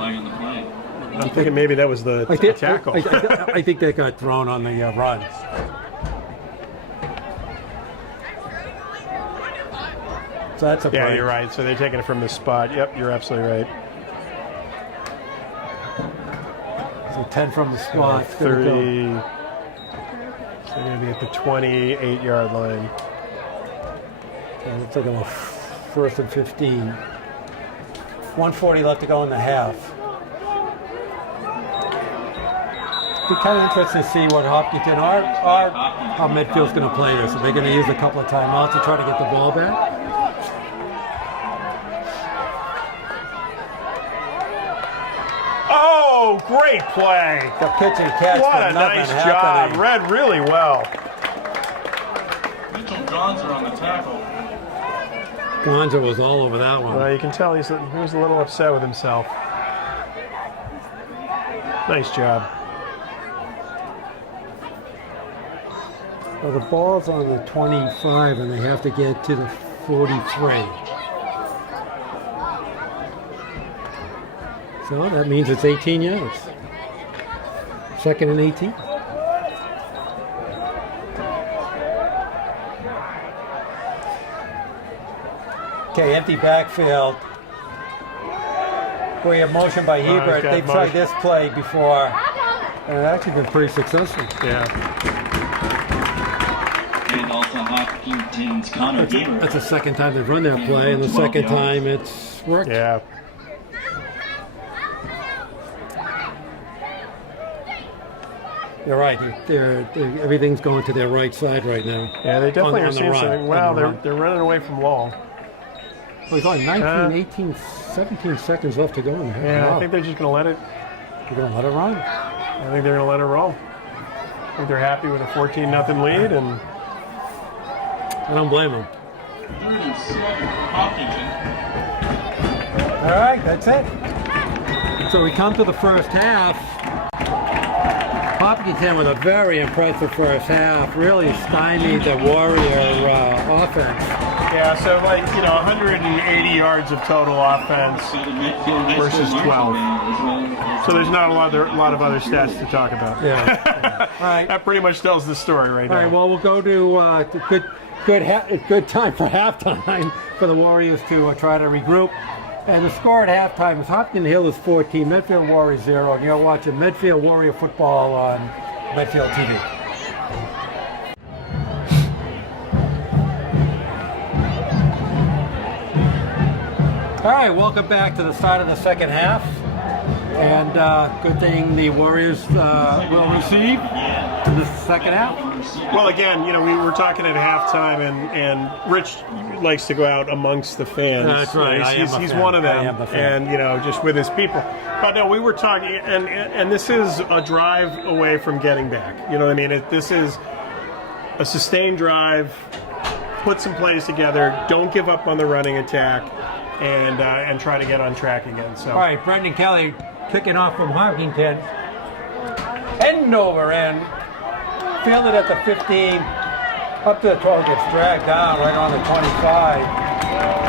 thinking maybe that was the tackle. I think that got thrown on the run. So that's a break. You're right. So they're taking it from the spot. Yep, you're absolutely right. So 10 from the spot. 30. So they're going to be at the 28-yard line. So it's like a 1st and 15. 140 left to go in the half. It'd be kind of interesting to see what Hopkinton or how Medfield's going to play this. Are they going to use a couple of timeouts to try to get the ball back? Oh, great play. The pitch and catch. What a nice job. Read really well. Gonzer on the tackle. Gonzer was all over that one. You can tell he was a little upset with himself. Nice job. Well, the ball's on the 25, and they have to get to the 43. So that means it's 18 yards. Second and 18. Okay, empty backfield. We have motion by Hebert. They've tried this play before, and it's actually been pretty successful. Yeah. And also Hopkinton's Connor Gamer. That's the second time they've run that play, and the second time it's worked. Yeah. You're right. Everything's going to their right side right now. Yeah, they definitely are seeing something. Wow, they're running away from Long. Well, he's only 19, 18, 17 seconds left to go in the Yeah, I think they're just going to let it. They're going to let it run. I think they're going to let it roll. I think they're happy with a 14-0 lead, and I don't blame them. 37 for Hopkinton. All right, that's it. So we come to the first half. Hopkinton with a very impressive first half, really stymied the Warrior offense. yeah, so 180 yards of total offense versus 12. So there's not a lot of other stats to talk about. Yeah. All right. That pretty much tells the story right now. All right. Well, we'll go to good time for halftime for the Warriors to try to regroup. And the score at halftime is Hopkinton Hill is 14, Medfield Warriors 0. And you're watching Medfield Warrior football on Medfield TV. All right, welcome back to the start of the second half. And good thing the Warriors will receive in the second half. Well, again, we were talking at halftime, and Rich likes to go out amongst the fans. That's right. He's one of them, and just with his people. But no, we were talking, and this is a drive away from getting back. You know what I mean? This is a sustained drive. Put some plays together. Don't give up on the running attack, and try to get on track again. So. All right, Brendan Kelly kicking off from Hopkinton. End over end. Fielded at the 15, up to the 12, gets dragged down right on the 25.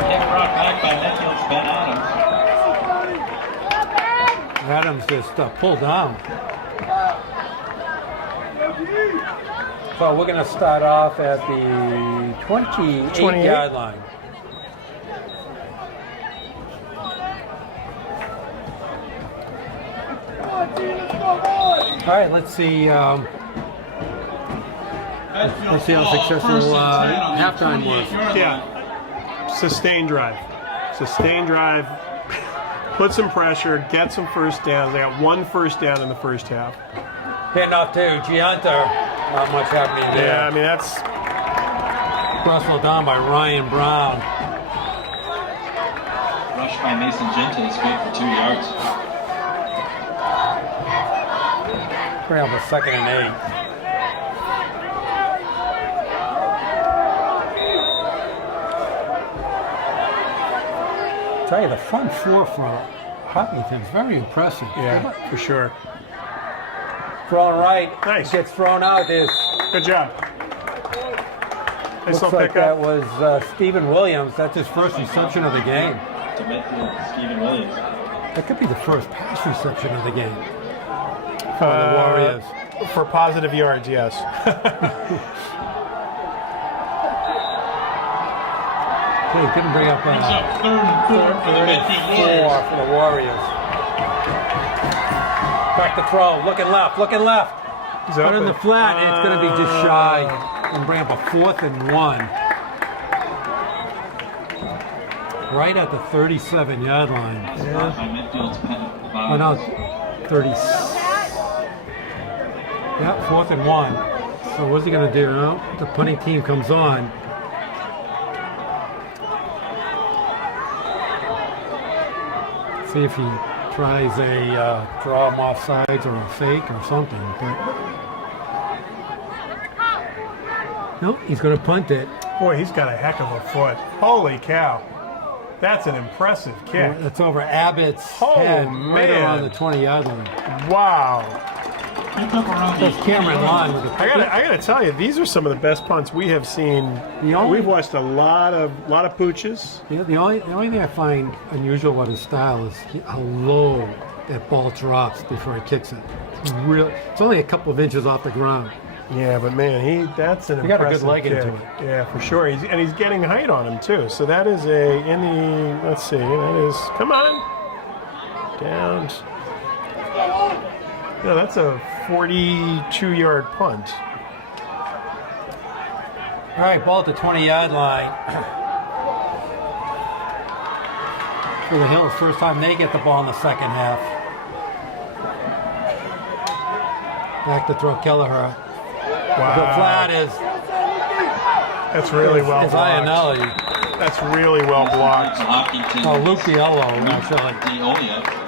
Get brought back by Medfield's Ben Adams. Adams just pulled down. So we're going to start off at the 28-yard line. All right, let's see. Let's see how successful halftime was. Yeah. Sustained drive. Put some pressure, get some first downs. They got one first down in the first half. Hand off to Gianta. Not much happening there. Yeah, I mean, that's... Wrestled down by Ryan Brown. Rush by Mason Genta is great for 2 yards. Bring up a 2nd and 8. Tell you, the front four for Hopkinton is very impressive. Yeah, for sure. Thrown right. Nice. Gets thrown out. Good job. Looks like that was Stephen Williams. That's his first reception of the game. To Medfield, Stephen Williams. That could be the first pass reception of the game for the Warriors. For positive yards, yes. He couldn't bring up Third and 4 for the Medfield Warriors. For the Warriors. Back to throw. Looking left. But in the flat, it's going to be just shy. And bring up a 4th and 1. Right at the 37-yard line. By Medfield's Oh, no, 30. Yep, 4th and 1. So what's he going to do? Well, the punting team comes on. See if he tries a draw him off sides or a fake or something. But Nope, he's going to punt it. Boy, he's got a heck of a foot. Holy cow. That's an impressive kick. That's over Abbott's head, right around the 20-yard line. Wow. That's Cameron Lyon with the I gotta tell you, these are some of the best punts we have seen. We've watched a lot of pooches. The only thing I find unusual about his style is how low that ball drops before he kicks it. It's only a couple of inches off the ground. Yeah, but man, that's an impressive got a good leg kick. into it. Yeah, for sure. He's getting height on him too. So that is let's see, that is, come on, down. No, that's a 42-yard punt. All right, ball at the 20-yard line. For the Hills, first time they get the ball in the second half. Back to throw Kelleher. Wow. The flat is. That's really well blocked. Iannelli. That's really well blocked. Hopkinton. Oh, Luciello, actually. Deonia.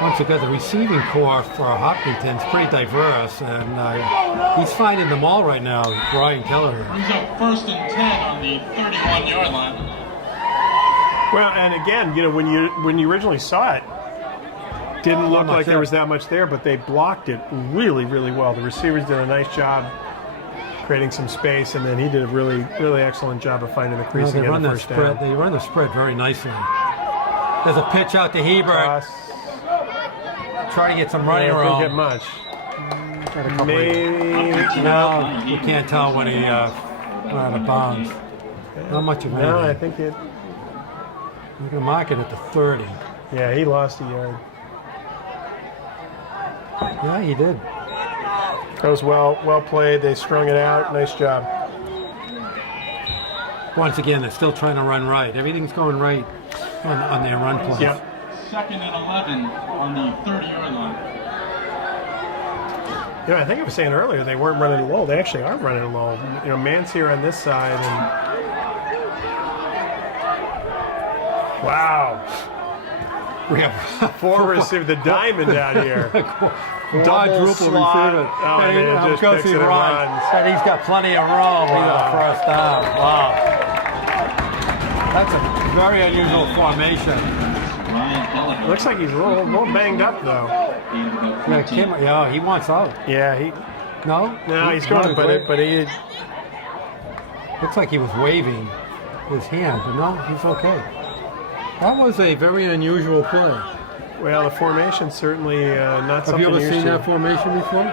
Once again, the receiving core for Hopkinton's pretty diverse, and he's finding them all right now, Brian Kelleher. Brings up 1st and 10 on the 31-yard line. Well, and again, when you originally saw it, didn't look like there was that much there, but they blocked it really, really well. The receivers did a nice job creating some space, and then he did a really, really excellent job of finding the crease and the first down. They run the spread very nicely. There's a pitch out to Hebert. Try to get some running room. Didn't get much. Maybe. No, you can't tell when he went out of bounds. Not much of anything. No, I think it. We're going to mark it at the 30. Yeah, he lost a yard. Yeah, he did. That was well played. They strung it out. Nice job. Once again, they're still trying to run right. Everything's going right on their run plays. Yep. 2nd and 11 on the 30-yard line. I think I was saying earlier they weren't running low. They actually are running low. Man's here on this side, and wow. We have 4 receivers, the diamond out here. Double slot. Oh, and it just picks it and runs. And he's got plenty of room. He's got a first down. Wow. That's a very unusual formation. Looks like he's a little banged up, though. Yeah, he wants out. Yeah, No, he's going, but he. Looks like he was waving his hand, but no, he's okay. That was a very unusual play. Well, the formation certainly not something. Have you ever seen that formation before?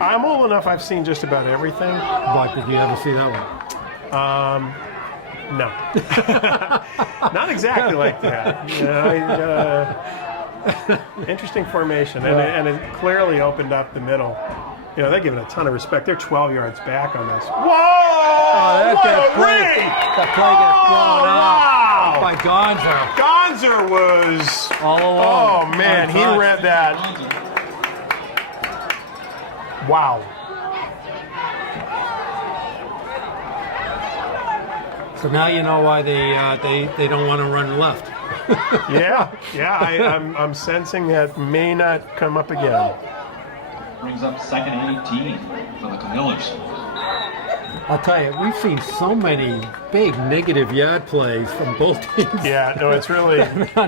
I'm old enough. I've seen just about everything. But did you ever see that one? No. Not exactly like that. Interesting formation, and it clearly opened up the middle. They give it a ton of respect. They're 12 yards back on this. Whoa! That play gets blown up by Gonzer. Gonzer was all along. Oh man, he read that. Wow. So now you know why they don't want to run left. yeah. I'm sensing that may not come up again. Brings up 2nd and 18 for the Camillers. I'll tell you, we've seen so many big negative yard plays from both teams. Yeah, no, it's really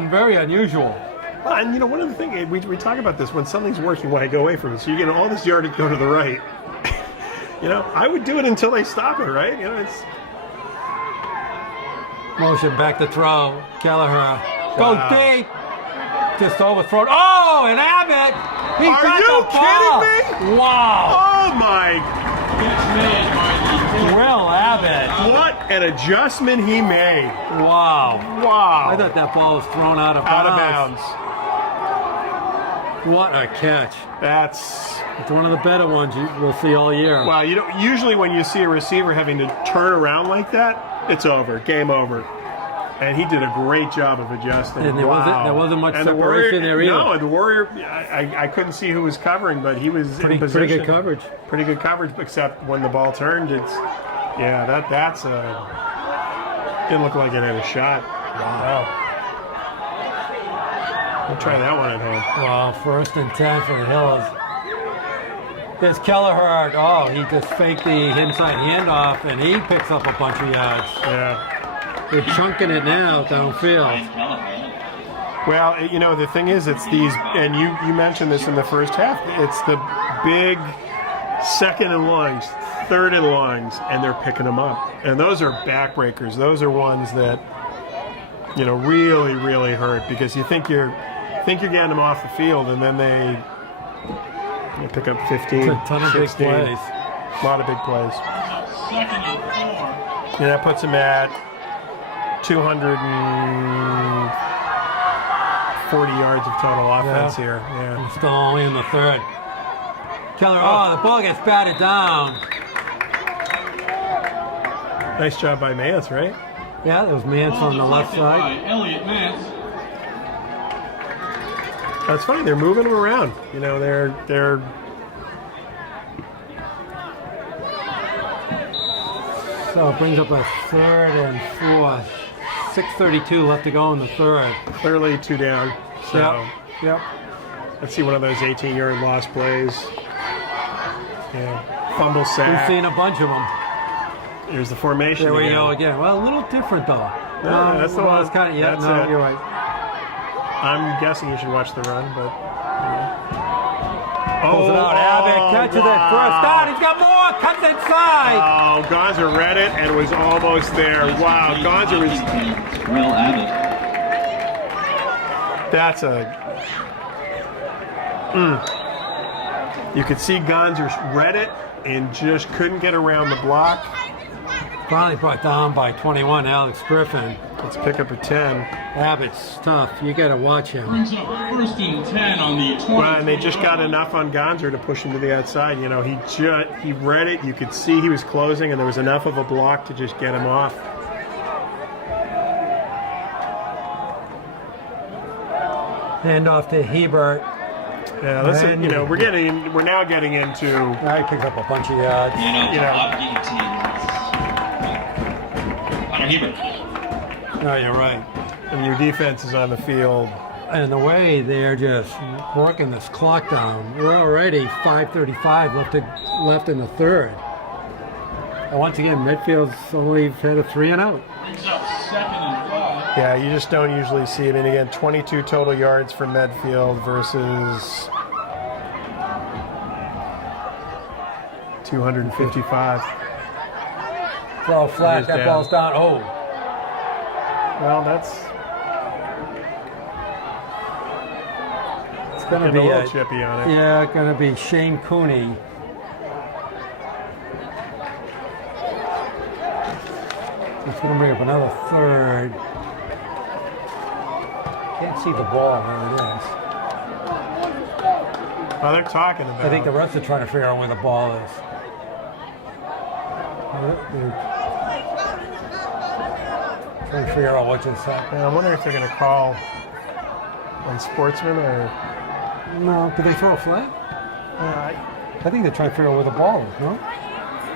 very unusual. Well, and one of the things we talk about this, when something's working, why go away from it? So you get all this yardage go to the right. I would do it until they stop it, right? It's motion back to throw. Kelleher goes deep. Just overthrown. Oh, and Abbott. He got the ball. Are you kidding me? Wow. Oh my. Will Abbott. What an adjustment he made. Wow. Wow. I thought that ball was thrown out of bounds. What a catch. It's one of the better ones we'll see all year. Well, usually when you see a receiver having to turn around like that, it's over. Game over. And he did a great job of adjusting. And there wasn't much separation there either. No, and the Warrior, I couldn't see who was covering, but he was in position. Pretty good coverage. Pretty good coverage, except when the ball turned, that's didn't look like it had a shot. Wow. We'll try that one at home. Wow. So 1st and 10 for the Hills. There's Kelleher. Oh, he just faked the inside handoff, and he picks up a bunch of yards. Yeah. They're chunking it now downfield. Well, you know, the thing is, it's these, and you mentioned this in the first half, it's the big 2nd and longs, 3rd and longs, and they're picking them up. And those are backbreakers. Those are ones that, you know, really, really hurt, because you think you're getting them off the field, and then they pick up 15, a ton of 16. big plays. A lot of big plays. 2nd and 4. And that puts them at 240 yards of total offense here. Yeah. Still only in the 3rd. Keller, the ball gets batted down. Nice job by Mance, right? Yeah, there was Mance on the left side. By Elliott Mance. That's funny. They're moving them around. You know, they're. So it brings up a 3rd and 4. 6:32 left to go in the 3rd. Clearly 2 down. So Yep. let's see one of those 18-yard lost plays. Yeah. Fumble We've sack. seen a bunch of them. Here's the formation. There we again. go again. Well, a little different though. Yeah, that's the one. It's kind of, yeah, That's no, it. you're right. I'm guessing you should watch the run, but. Pulls it out. Abbott catches it. First down. He's got more. Cuts inside. Oh, Gonzer read it and was almost there. Wow, Gonzer was. Will Abbott. That's a. You could see Gonzer read it and just couldn't get around the block. Finally brought down by 21. Alex Griffin. Let's pick up a 10. Abbott's tough. You got to watch him. Brings up 1st and 10 on the 20. Well, and they just got enough on Gonzer to push him to the outside. You know, he read it. You could see he was closing, and there was enough of a block to just get him off. Hand off to Hebert. Yeah, listen, you know, we're now getting into. Now he picked up a bunch of yards. You know. Hunter Hebert. No, you're right. And your defense is on the field. And the way they're just working this clock down, we're already 5:35 left in the 3rd. And once again, Medfield's only had a 3 and out. Brings up 2nd and 5. Yeah, you just don't usually see it. And again, 22 total yards for Medfield versus 255. Throw flat, Here's that down. ball's down. Oh, Well, that's it's going to getting be a little chippy on it. Yeah, going to be Shane Cooney. It's going to bring up another 3rd. Can't see the ball where it is. Oh, they're talking about. I think the refs are trying to figure out where the ball is. They're trying to figure out what just happened. Yeah, I'm wondering if they're going to call on Sportsman or. No, did they throw a flag? I think they're trying to figure out where the ball is, no?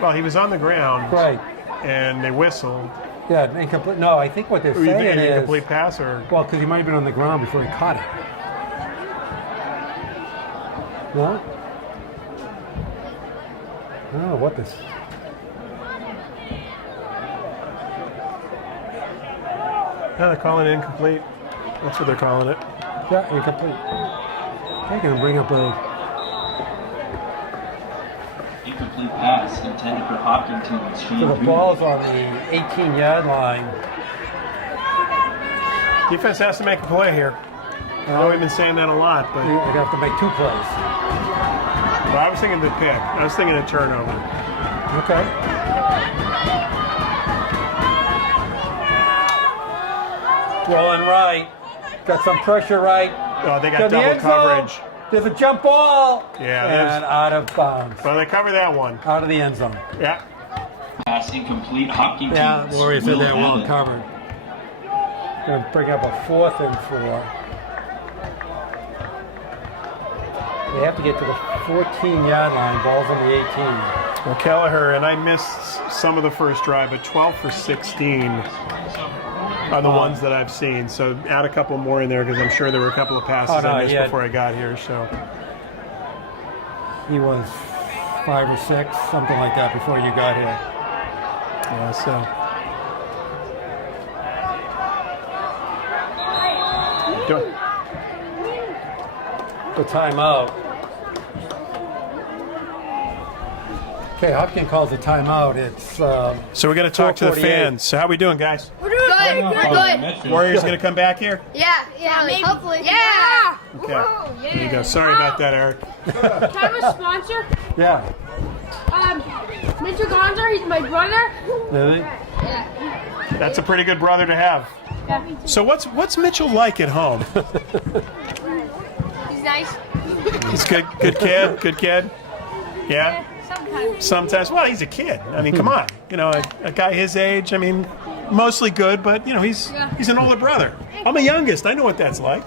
Well, he was on the ground. Right. And they whistled. Yeah, incomplete. No, I think what they're Or you think saying an is. incomplete pass or. Well, because he might have been on the ground before he caught it. No? I don't know what this. No, they're calling it incomplete. That's what they're calling it. Yeah, incomplete. They're going to bring up a. Incomplete pass intended for Hopkinton. So the ball's on the 18-yard line. Defense has to make a play here. I know we've been saying that a lot, but They're going to have to make 2 plays. I was thinking the pick. I was thinking a turnover. Okay. Rolling right. Got some pressure right. Oh, they got To the double end zone. coverage. There's a jump ball. Yeah, And out of bounds. Well, they cover that one. Out of the end zone. Yeah. Pass incomplete. Hopkinton. Yeah, Warriors had that well Abbott. covered. Going to bring up a 4th and 4. They have to get to the 14-yard line. Ball's on the 18. Well, Kelleher, and I missed some of the first drive, but 12 for 16. are the ones that I've seen. So add a couple more in there because I'm sure there were a couple of passes I missed before I got here. So he was 5 or 6, something like that, before you got here. yeah, so The timeout. Okay, Hopkins calls a timeout. It's so we're going to talk to the fans. So how we doing, guys? We're doing good. Warriors going to come back here? Yeah, maybe. Hopefully. Yeah. Okay. There you go. Sorry about that, Eric. Can I have a sponsor? yeah. Mr. Gonzer, he's my brother. Really? That's a pretty good brother to have. So what's Mitchell like at home? He's nice. He's good kid. Yeah. Sometimes. Well, he's a kid. I mean, come on. You know, a guy his age. I mean, mostly good, but you know, he's an older brother. I'm the youngest. I know what that's like.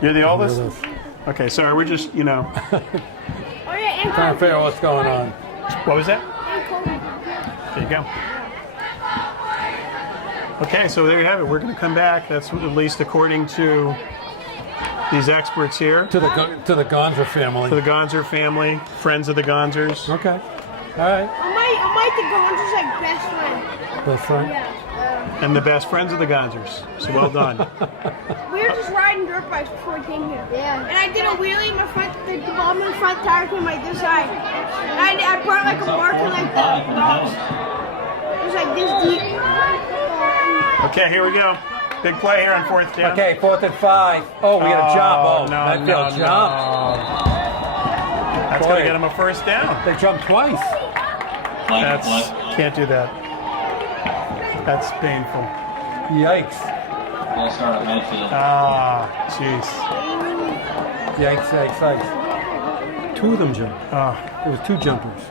You're the oldest? Okay, sorry. We're just, you know. Trying to figure out what's going on. What was that? There you go. Okay, so there you have it. We're going to come back. That's at least according to these experts here. To the Gonzer family. To the Gonzer family, friends of the Gonzers. Okay. All right. I'm like the Gonzer's like best friend. Best friend? And the best friends of the Gonzers. So well done. We were just riding dirt bikes before we came here. Yeah. And I did a wheelie, the bottom of the front tire came like this high. And I brought like a marker like the dogs. It was like this deep. Okay, here we go. Big play here on 4th down. Okay, 4th and 5. Oh, we got a jump. Oh, Medfield jumped. That's going to get him a first down. They jumped twice. Can't do that. That's painful. Yikes. Ball start at Medfield. Ah, jeez. Yikes. 2 of them jumped. There was 2 jumpers.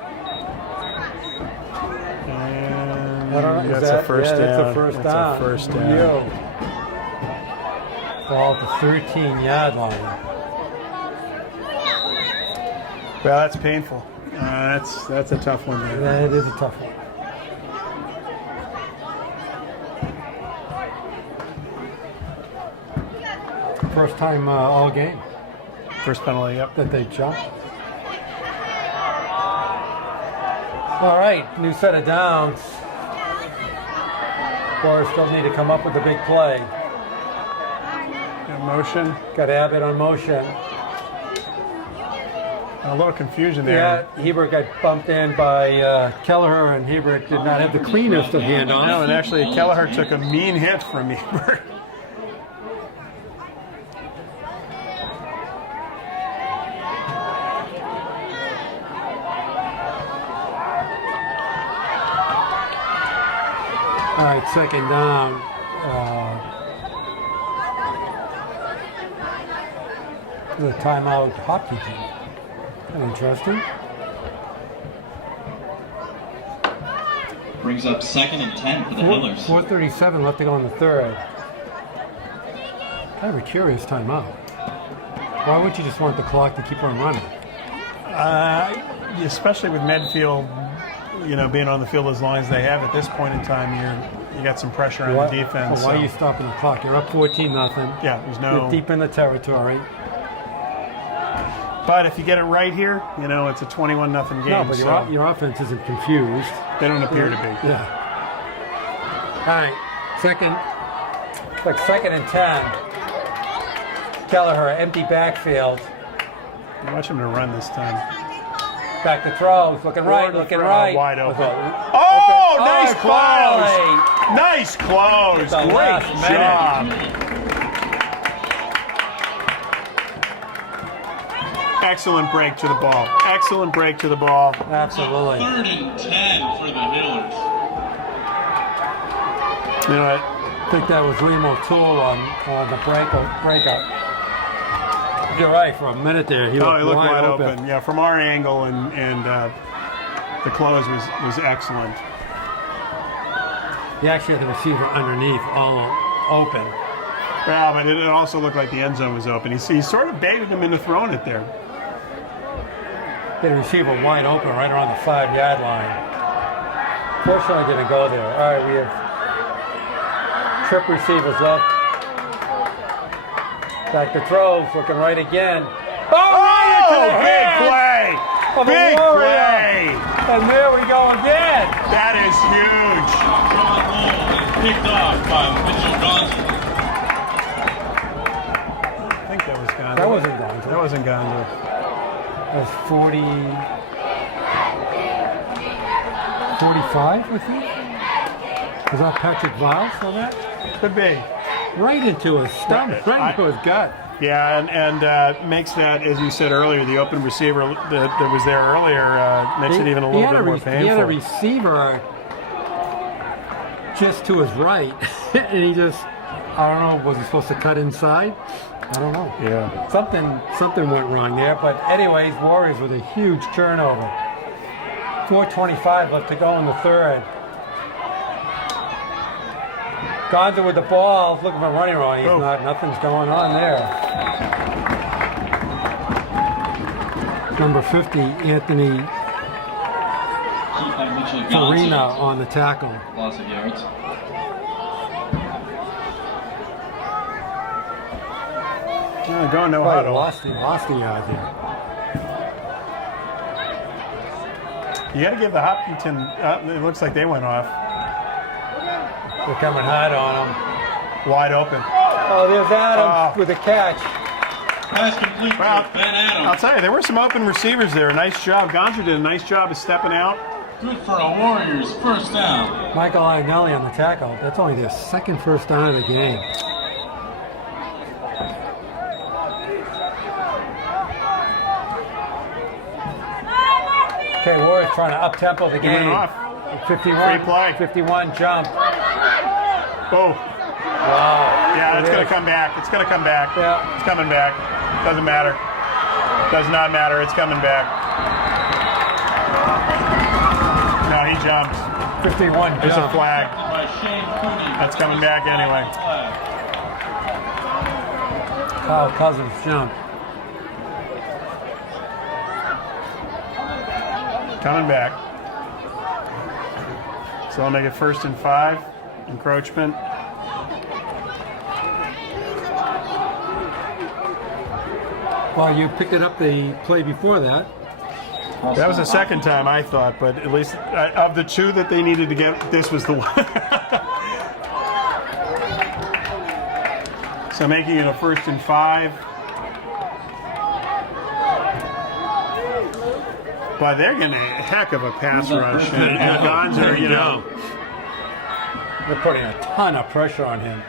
And that's a first down. That's a first down. That's a first down. Ball at the 13-yard line. Well, that's painful. That's a tough one there. Yeah, it is a tough one. First time all game First penalty, yep. that they jumped. All right, new set of downs. Warriors still need to come up with a big play. Motion. Got Abbott on motion. A little confusion there. Yeah, Hebert got bumped in by Kelleher, and Hebert did not have the cleanest of handoffs. No, and actually Kelleher took a mean hit from Hebert. All right, second down. The timeout, Hopkinton. Interesting. Brings up 2nd and 10 for the Hillers. 4:37 left to go in the third. Kind of a curious timeout. Why would you just want the clock to keep on running? Especially with Medfield, you know, being on the field as long as they have at this point in time, you got some pressure on the defense. Well, why are you stopping the clock? You're up 14-0. Yeah, there's no. You're deep in the territory. But if you get it right here, you know, it's a 21-0 game. No, but your offense isn't confused. They don't appear to be. Yeah. All right, second and 10. Kelleher, empty backfield. Watch him to run this time. Back to throws, looking right. Wide open. Oh, nice close. Nice close. Great job. Excellent break to the ball. Absolutely. 3rd and 10 for the Hillers. You know what? I think that was Liam O'Toole on the breakup. You're right, for a minute there. He looked wide open. Yeah, from our angle, and the close was excellent. He actually had the receiver underneath, all open. Yeah, but it also looked like the end zone was open. He sort of baited him into throwing it there. He had the receiver wide open right around the 5-yard line. Fortunately, didn't go there. All right, we have trip receivers left. Back to throws, looking right again. Oh, big play! Big play! And there we go again. That is huge. Picked off by Mitchell Johnson. I think that was Gonzo. That wasn't Gonzo. That wasn't Gonzo. That was 45, I think? Was that Patrick Viles for that? Could be. Right into his stomach, right into his gut. Yeah, and makes that, as you said earlier, the open receiver that was there earlier makes it even a little bit more painful. He had a receiver just to his right, and he just, I don't know, was he supposed to cut inside? I don't know. Yeah. Something went wrong there, but anyways, Warriors with a huge turnover. 4:25 left to go in the third. Gonzo with the ball, looking for running wrong. He's not. Nothing's going on there. Number 50, Anthony Farina on the tackle. Loss of yards. Going no Oh, huddle. lost the yard there. You got to give the Hopkinton. It looks like they went off. They're coming hard on him. Wide open. Oh, there's Adams with a catch. Pass complete Well, to Ben Adams. I'll tell you, there were some open receivers there. Nice job. Gonzo did a nice job of stepping out. Good for a Warriors first down. Michael Iannelli on the tackle. That's only their second first down of the game. Okay, Warriors trying to up-tempo the game. Went off. 51, Free play. 51 jump. Oh. Wow. Yeah, it's going to come back. It's going to come back. Yeah. It's coming back. Doesn't matter. Does not matter. It's coming back. No, he jumped. 51 There's a jump. flag. By Shane Cooney. That's coming back anyway. Kyle Cousins jump. Coming back. So I'll make it 1st and 5. Encroachment. Well, you picked it up the play before that. That was the second time, I thought, but at least of the two that they needed to get, this was the one. So making it a 1st and 5. But they're getting a heck of a pass rush. And Gonzo, you know. They're putting a ton of pressure on him.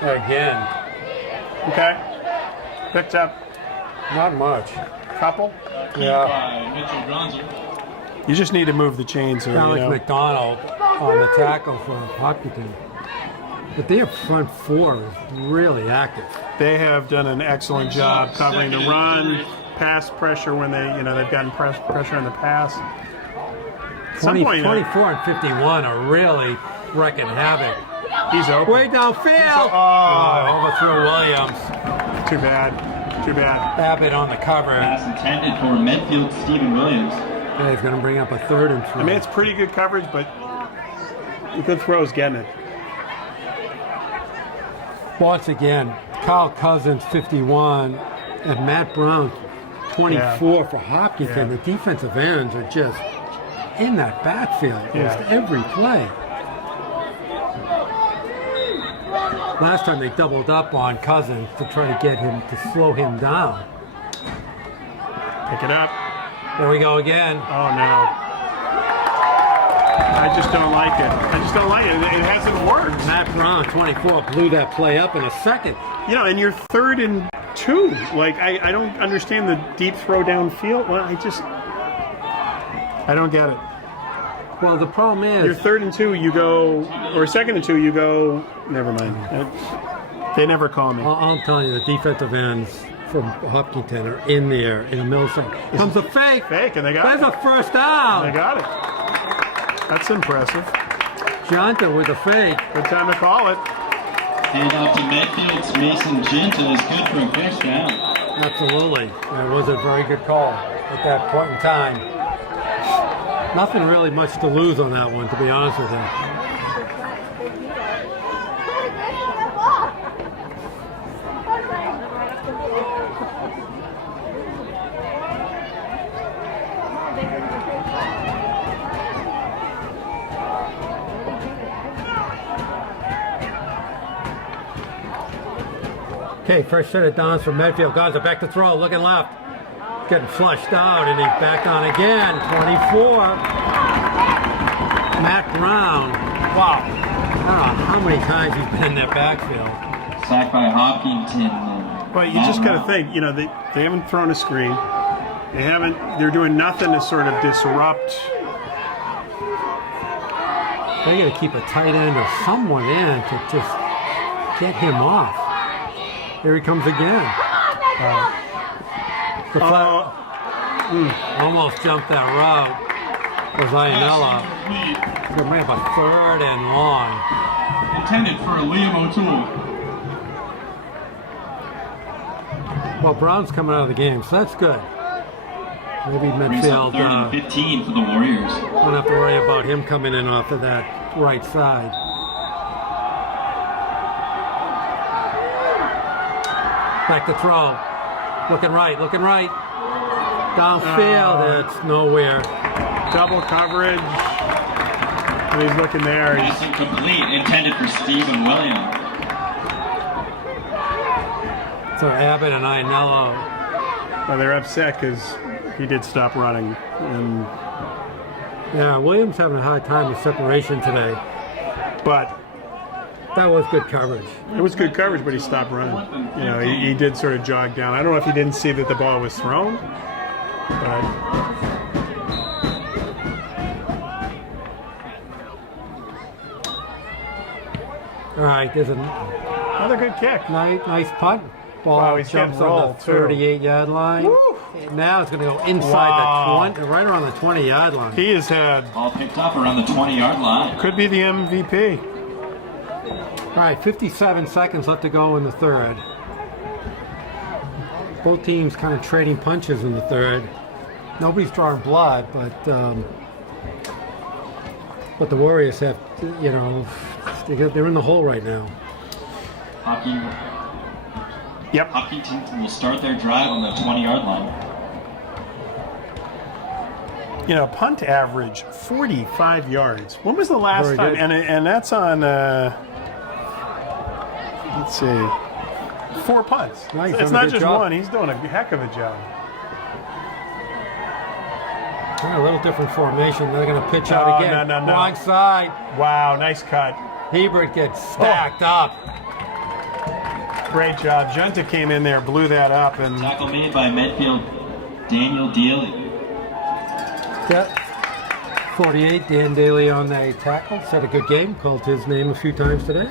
Again. Okay. Picked up Not much. couple. Yeah. By Mitchell Johnson. You just need to move the chains here. Alex You know? McDonald on the tackle for Hopkinton. But their front four is really active. They have done an excellent job covering the run, pass pressure when they've gotten pressure in the pass. 24 and 51 are really wrecking havoc. He's open. Way downfield. Overthrew Williams. Too bad. Too bad. Abbott on the cover. Pass intended for Medfield, Stephen Williams. Yeah, he's going to bring up a 3rd and 3. I mean, it's pretty good coverage, but a good throw is getting it. Once again, Kyle Cousins 51 and Matt Brown 24 for Hopkinton. Yeah. The defensive ends are just in that backfield almost every play. Last time they doubled up on Cousins to try to get him to slow him down. Pick it up. There we go again. Oh, no. I just don't like it. I just don't like it. It hasn't worked. Matt Brown 24 blew that play up in a second. You know, and you're 3rd and 2. Like, I don't understand the deep throw downfield. Well, I don't get it. Well, the problem is You're 3rd and 2, you go, or 2nd and 2, you go, never mind. They never call me. I'm telling you, the defensive ends from Hopkinton are in there in the middle. Comes a fake. Fake, and they got There's it. a first down. They got it. That's impressive. Jonta with a fake. Good time to call it. Hand off to Medfield's Mason Genta is good for a first down. Absolutely. It was a very good call at that point in time. Nothing really much to lose on that one, to be honest with you. Okay, first set of downs from Medfield. Gonza back to throw, looking left. Getting flushed out, and he's back on again. 24. Matt Brown. Wow. I don't know how many times he's been in that backfield. Sacked by Hopkinton. Well, you just got to think, you know, they haven't thrown a screen. They're doing nothing to sort of disrupt. They got to keep a tight end or someone in to just get him off. Here he comes again. Almost jumped that route. Was Ionella. They may have a 3rd and long. Intended for Liam O'Toole. Well, Brown's coming out of the game, so that's good. Maybe Medfield 3rd and 15 for the Warriors. Won't have to worry about him coming in off of that right side. Back to throw. Looking right. Downfield, it's nowhere. Double coverage. And he's looking there. Pass incomplete, intended for Stephen Williams. So Abbott and Ionello. Well, they're upset because he did stop running. And Yeah, Williams having a hard time with separation today. but That was good coverage. it was good coverage, but he stopped running. You know, he did sort of jog down. I don't know if he didn't see that the ball was thrown, but All right, there's another good kick. nice punt. Ball Wow, he's jumps getting on the rolled, too. 38-yard line. Woo! And now it's going to go inside the 20, right around the 20-yard line. He has had, Ball picked up around the 20-yard line. could be the MVP. All right, 57 seconds left to go in the third. Both teams kind of trading punches in the third. Nobody's drawing blood, but the Warriors have, you know, they're in the hole right now. Hopkinton will start their drive on the 20-yard line. You know, punt average 45 yards. When was the last Very time? good. And that's on, let's see, 4 punts. Nice, It's doing a not good just job. one. He's doing a heck of a job. A little different formation. They're going to pitch out again. No. Wrong side. Wow, nice cut. Hebert gets stacked up. Great job. Junta came in there, blew that up, and Tackle made by Medfield Daniel Daly. Yep. 48, Dan Daly on the tackle. Set a good game. Called his name a few times today.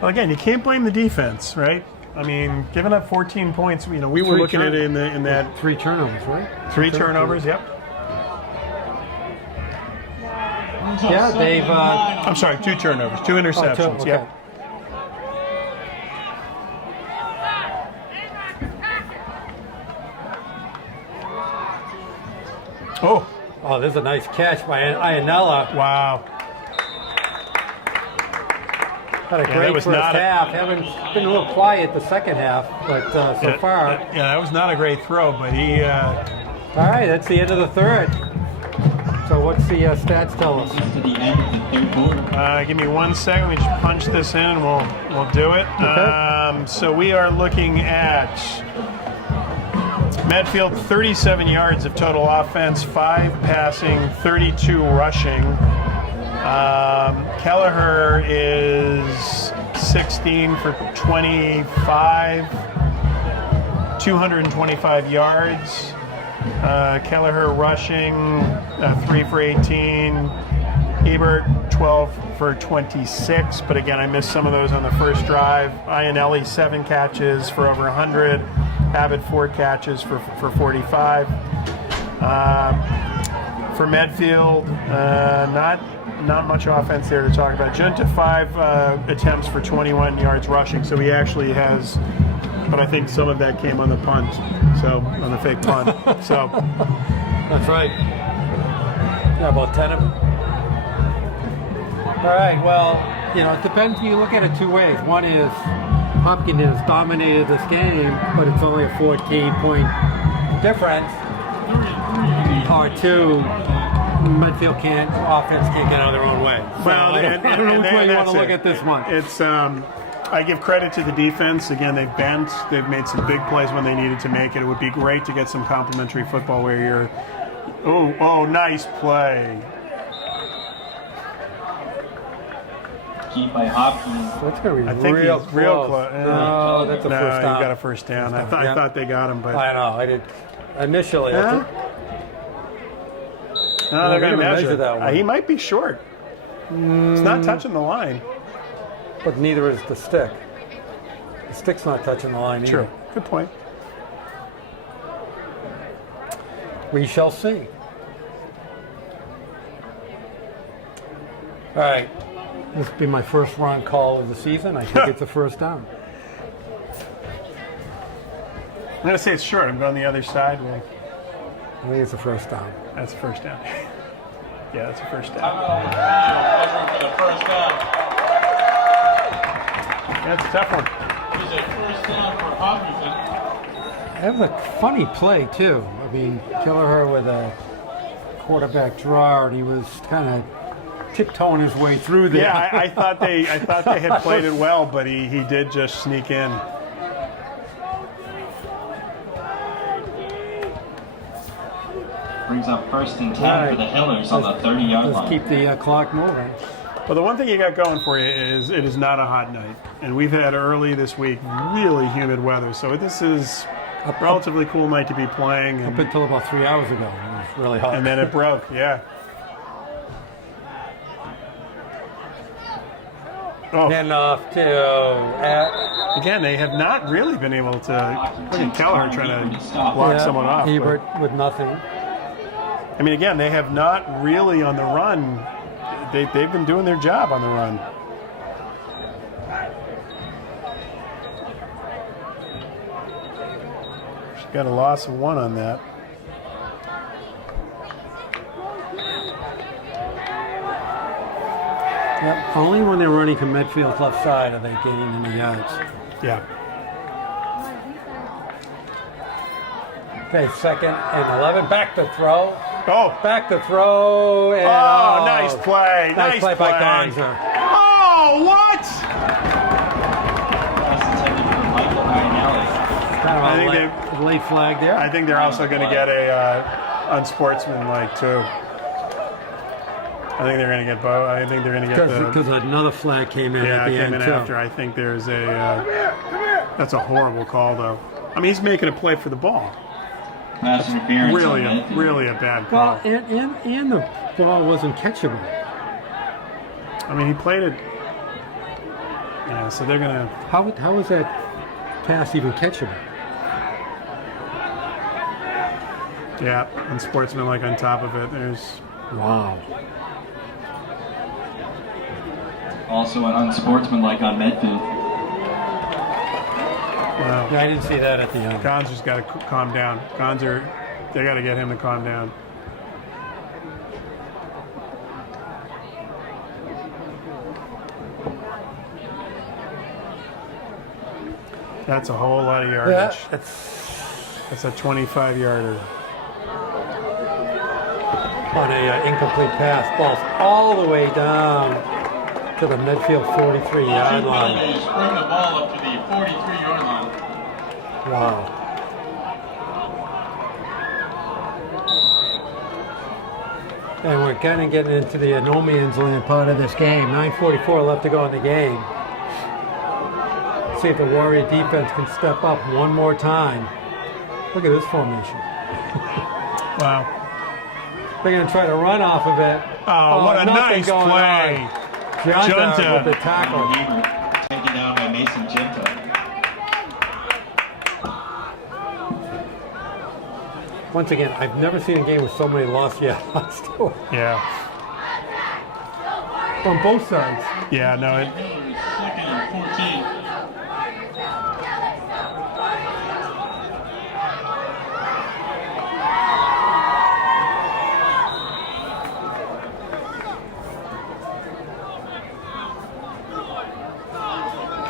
well, again, you can't blame the defense, right? I mean, giving up 14 points. You know, we were Three looking at it in that 3 turnovers, right? 3 turnovers. Yep. Yeah, they've. I'm sorry, 2 turnovers, 2 interceptions. okay. Yep. Oh, there's a nice catch by Ionella. Wow. Had a that great was first not a- half. Haven't been a little quiet the second half, but so far. Yeah, that was not a great throw, but he. All right, that's the end of the third. So what's the stats tell us? To the end of the third quarter. Give me 1 second. We just punch this in, and we'll do it. Okay. So we are looking at Medfield 37 yards of total offense, 5 passing, 32 rushing. Kelleher is 16 for 25, 225 yards. Kelleher rushing, 3 for 18. Hebert 12 for 26, but again, I missed some of those on the first drive. Ionelli 7 catches for over 100. Abbott 4 catches for 45. For Medfield, not much offense there to talk about. Junta 5 attempts for 21 yards rushing, so he actually has, but I think some of that came on the punt, so on the fake punt. So That's right. Yeah, about 10 of them. All right, well, you know, it depends. You look at it 2 ways. One is Hopkinton has dominated this game, but it's only a 14-point difference. Or 2, Medfield offense can't get out of their own way. So Well, I don't know which way you want to that's look it. at this one. It's I give credit to the defense. Again, they've bent. They've made some big plays when they needed to make it. It would be great to get some complimentary football where you're, oh, nice play. Keep by Hopkins. That's going to be real close. No, that's a first down. You got a first down. I thought they got him, but I know. I did initially. No, they're going to measure that one. He might be short. It's not touching the line. But neither is the stick. The stick's not touching the line either. True. Good point. We shall see. All right. This will be my first run call of the season. I think it's a first down. I'm going to say it's short. I'm going the other side. I think it's a first down. That's a first down. Yeah, that's a first down. First down. That's a tough one. It's a first down for Hopkinton. That was a funny play, too. I mean, Kelleher with a quarterback draw, and he was kind of tiptoeing his way through there. Yeah, I thought they had played it well, but he did just sneak in. Brings up 1st and 10 for the Hillers on the 30-yard line. Let's keep the clock moving. Well, the one thing you got going for you is it is not a hot night. And we've had early this week really humid weather. So this is a relatively cool night to be playing. Up until about 3 hours ago. It was really hot. And then it broke, yeah. Oh. And off to... Again, they have not really been able to... Look at Kelleher trying to block someone off. Ebert with nothing. I mean, again, they have not really on the run. They've been doing their job on the run. She's got a loss of 1 on that. Yep. Only when they're running from Medfield's left side are they gaining any yards. Yeah. Okay, 2nd and 11. Back to throw. Oh. Back to throw. And nice play. Nice play by Garza. Oh, what? Pass intended for Michael Marinelli. Kind of I think a late flag there. I think they're also going to get a unsportsmanlike too. I think they're going to get both. I think they're going to get because another flag came in at the end too. After. I think there's a. That's a horrible call, though. I mean, he's making a play for the ball. Pass interference. Really a bad call. Well, and the ball wasn't catchable. I mean, he played it. Yeah, so they're going to. How was that pass even catchable? Yeah, unsportsmanlike on top of it. There's. Wow. Also an unsportsmanlike on Medfield. Wow. Yeah, I didn't see that at the end. Gonzer's got to calm down. They got to get him to calm down. That's a whole lot of yardage. Yeah, That's a 25-yarder. On a incomplete pass, ball's all the way down to the Medfield 43-yard line. They spring the ball up to the 43-yard line. Wow. And we're kind of getting into the no man's land part of this game. 9:44 left to go in the game. See if the Warrior defense can step up one more time. Look at this formation. Wow. They're going to try to run off of it. Oh, what a nice play. Junta with the tackle. Taken down by Mason Junta. Once again, I've never seen a game with so many lost yards. Yeah. On both sides. Yeah, no, it. 2nd and 14.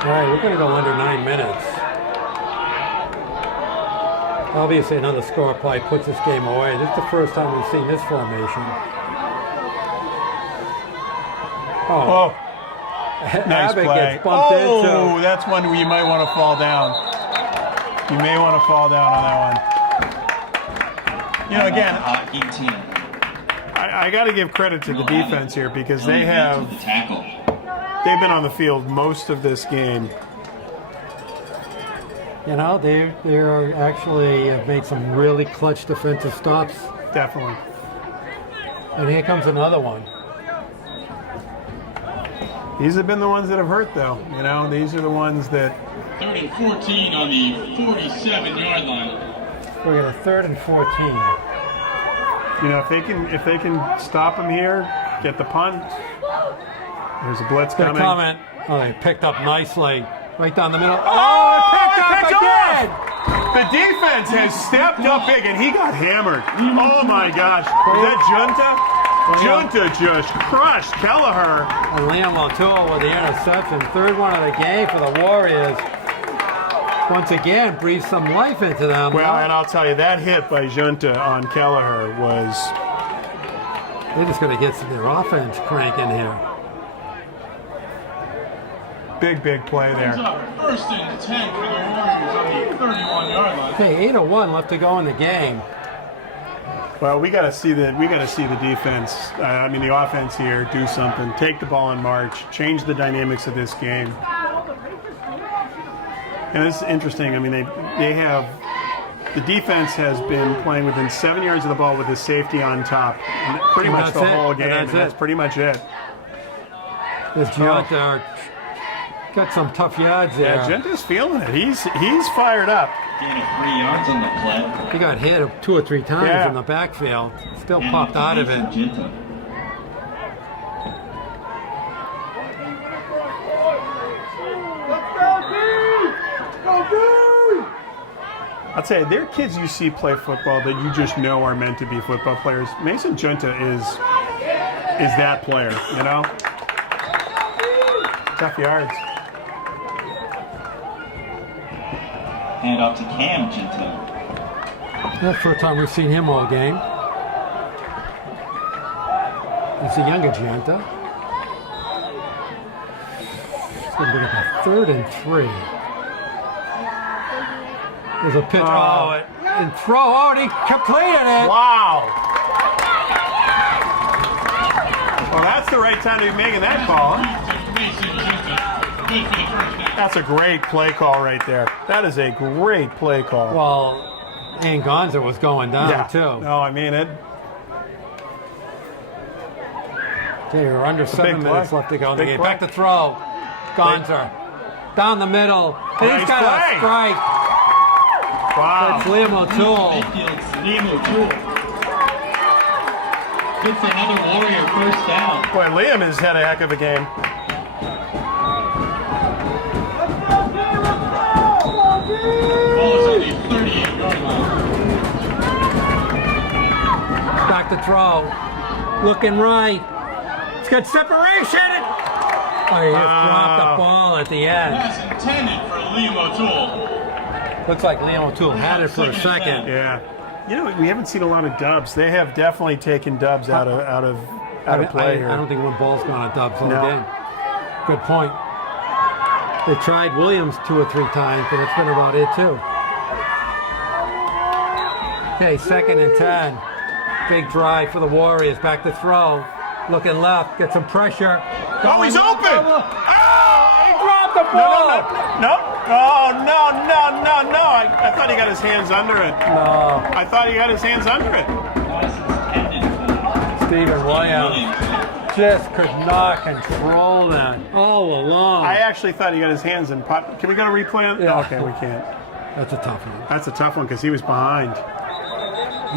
All right, we're going to go under 9 minutes. Obviously, another score probably puts this game away. This is the first time we've seen this formation. Oh. Nice Abbott play. gets bumped into. Oh, that's one where you might want to fall down. You may want to fall down on that one. You know, again, Hopkinton. I got to give credit to the defense here because they've The tackle. been on the field most of this game. You know, they're actually have made some really clutch defensive stops. Definitely. And here comes another one. These have been the ones that have hurt, though. You know, these are the ones that. 3rd and 14 on the 47-yard line. We're going to 3rd and 14. You know, if they can stop them here, get the punt. There's a blitz Good coming. comment. Oh, they picked up nicely. Right down the middle. Oh, it picked up again! The defense has stepped up big, and he got hammered. Oh, my gosh. Was that Junta? Junta just crushed Kelleher. And Liam O'Toole with the interception. 3rd one of the game for the Warriors. Once again, breathed some life into them. Well, and I'll tell you, that hit by Junta on Kelleher was... They're just going to get their offense cranking here. Big play there. 1st and 10 for the Warriors on the 31-yard line. Okay, 8:01 left to go in the game. Well, we got to see the defense. I mean, the offense here do something. Take the ball in March. Change the dynamics of this game. And it's interesting. I mean, they have the defense has been playing within 7 yards of the ball with the safety on top, and pretty And much that's the it. whole And game. that's And that's it. pretty much it. This Gianta got some tough yards there. Yeah, Genta's feeling it. He's fired up. Gain of 3 yards on the play. He got hit 2 or 3 times Yeah. in the backfield. Still And popped out of it. Mason Jinta. I'll tell you, there are kids you see play football that you just know are meant to be football players. Mason Junta is that player, you know? Tough yards. Hand off to Cam Jinta. That's the first time we've seen him all game. It's a younger Gianta. It's going to be about 3rd and 3. There's a pitch. And throw. Oh, and he completed it. Wow. Well, that's the right time to be making that call. Mason Jinta. Good for the first down. That's a great play call right there. That is a great play call. Well, and Gonza was going down, too. No, I mean it. Okay, we're under 7 big minutes play. left to go in the Big game. play. Back to throw. Gonza. Down the middle. And Nice he's got play. a strike. Wow. That's Liam O'Toole. Medfield's Liam O'Toole. Good for another Warrior first down. Boy, Liam has had a heck of a game. Ball is on the 38-yard line. Back to throw. Looking right. It's got separation. Oh, he just dropped the ball at the end. Pass intended for Liam O'Toole. Looks like Liam O'Toole had it for a second. Yeah. You know, we haven't seen a lot of dubs. They have definitely taken dubs out of play here. I don't think one ball's gone to dubs all No. game. Good point. They tried Williams 2 or 3 times, but that's been about it too. Okay, 2nd and 10. Big drive for the Warriors. Back to throw. Looking left. Get some pressure. Oh, he's open! He dropped the ball. No. Oh, no. I thought he got his hands under it. No. I thought he got his hands under it. Pass intended for Stephen Williams just could not control that all along. I actually thought he got his hands in pot. Can we go to replay on? Yeah. No, okay, we can't. That's a tough one. That's a tough one because he was behind.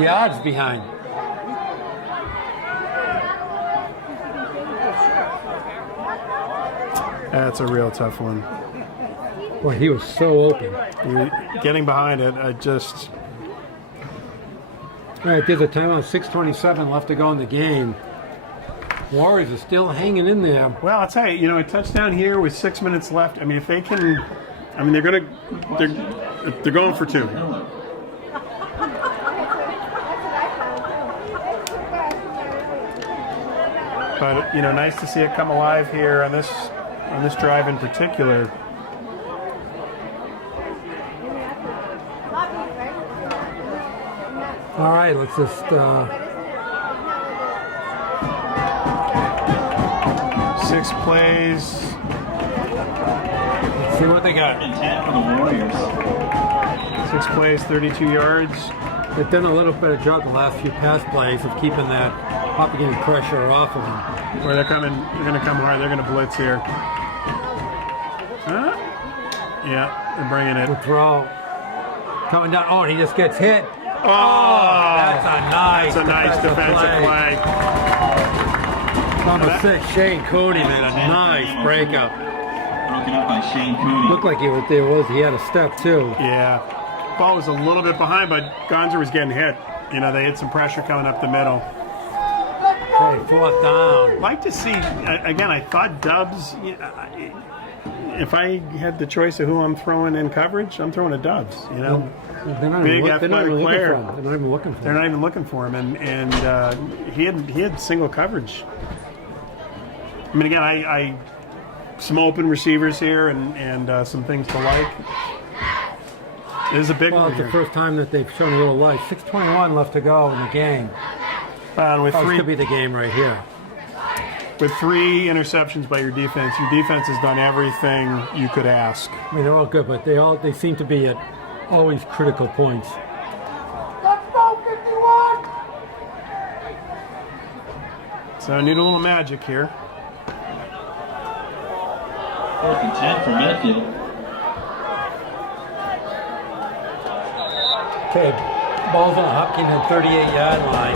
Yards behind. That's a real tough one. Boy, he was so open. Getting behind it, I just... All right, there's a timeout. 6:27 left to go in the game. Warriors are still hanging in there. Well, I'll tell you, a touchdown here with 6 minutes left. I mean, if they can... I mean, they're going for 2. But, nice to see it come alive here on this on this drive in particular. All right, let's just. 6 plays. Let's see what they got. 10 for the Warriors. 6 plays, 32 yards. They've done a little better job the last few pass plays of keeping that Hopkinton pressure off of them. Where they're coming, they're going to come hard. They're going to blitz here. Huh? Yeah, they're bringing it. The throw coming down. Oh, and he just gets hit. Oh, that's a nice defensive play. Number 6, Shane Cooney made a nice breakup. Broken up by Shane Cooney. Looked like he had a step too. Yeah. Ball was a little bit behind, but Gonzer was getting hit. You know, they had some pressure coming up the middle. Okay, 4th down. Like to see, again, I thought Dubs, if I had the choice of who I'm throwing in coverage, I'm throwing a Dubs, you know. They're not Big even athletic player. They're not even looking for him. They're not even looking for him, and he had single coverage. I mean, again, I some open receivers here and some things to like. It is a big one. It's the first time that they've shown a little life. 6:21 left to go in the game. With This three, could be the game right here. with 3 interceptions by your defense has done everything you could ask. I mean, they're all good, but they seem to be at always critical points. So I need a little magic here. 4th and 10 for Medfield. Okay, ball's on Hopkinton 38-yard line.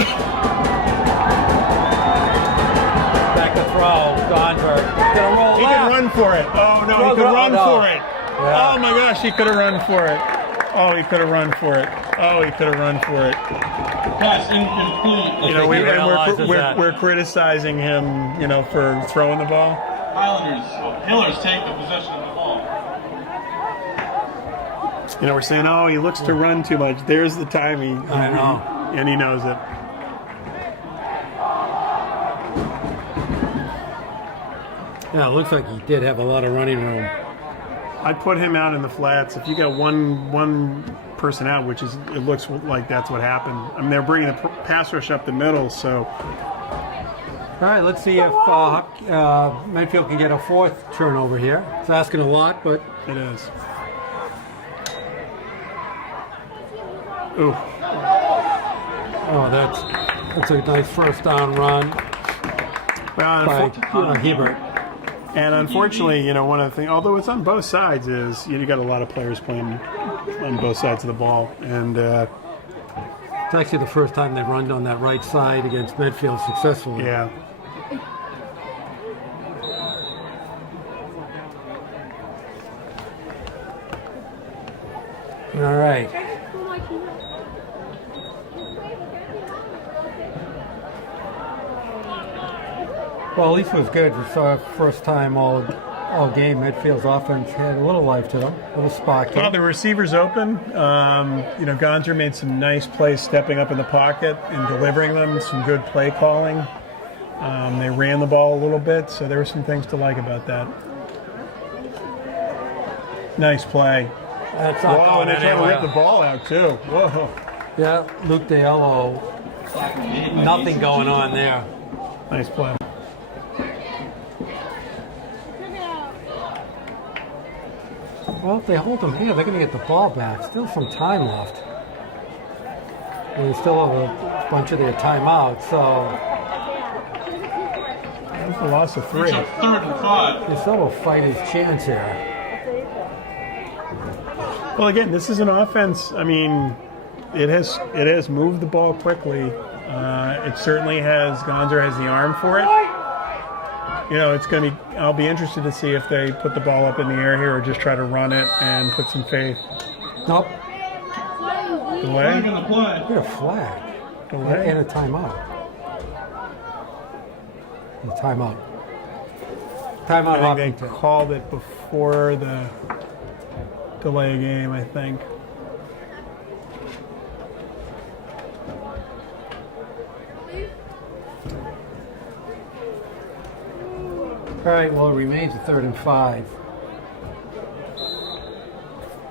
Back to throw, Donberg. Gonna roll He left. could run for it. Oh, no, he could run for it. Yeah. Oh, my gosh, he could have run for it. Oh, he could have run for it. Oh, he could have run for it. Pass incomplete. You know, he realizes we're criticizing him, you know, for throwing the ball. Hillers take the possession of the ball. You know, we're saying, oh, he looks to run too much. There's the time I know. and he knows it. Yeah, it looks like he did have a lot of running room. I'd put him out in the flats. If you got one person out, which is, it looks like that's what happened. I mean, they're bringing the pass rush up the middle, so. All right, let's see if Medfield can get a 4th turnover here. It's asking a lot, but It is. Ooh. oh, that's a nice first down run Well, by Hebert. and unfortunately, you know, one of the things, although it's on both sides, is you got a lot of players playing on both sides of the ball, and It's actually the first time they've run on that right side against Medfield successfully. yeah. All right. Well, at least it was good. We saw first time all game Medfield's offense had a little life to them, a little spark. Well, the receivers open. You know, Gonzer made some nice plays stepping up in the pocket and delivering them, some good play calling. They ran the ball a little bit, so there were some things to like about that. Nice play. That's not Whoa, going and they're trying to rip the anywhere. ball out, too. Whoa. Yeah, Luke D'Ello, nothing going on there. Nice play. Well, if they hold them here, they're going to get the ball back. Still some time left. And they still have a bunch of their timeouts, so That was the loss of 3. It's a 3rd and 5. they still will fight his chance here. Well, again, this is an offense. I mean, it has moved the ball quickly. It certainly has. Gonzer has the arm for it. You know, it's going to be. I'll be interested to see if they put the ball up in the air here or just try to run it and put some faith. Nope. Delay. Even the play. Get a flag. Delay. And a timeout. A timeout. Timeout I think they Hopkinton. called it before the delay game, I think. All right, well, it remains a 3rd and 5.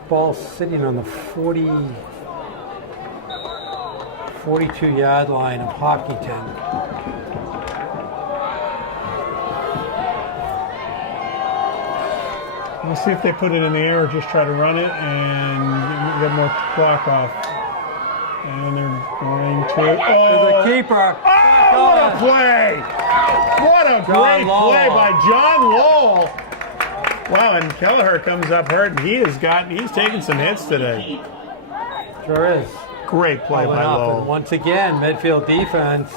Ball sitting on the 42-yard line of Hopkinton. We'll see if they put it in the air or just try to run it and get more clock off. And they're going to... There's a keeper. Oh, what a play! What a great play by John Lowell. Wow, and Kelleher comes up hurt, and he's taken some hits today. Sure is. Great play by Lowell. And once again, Medfield defense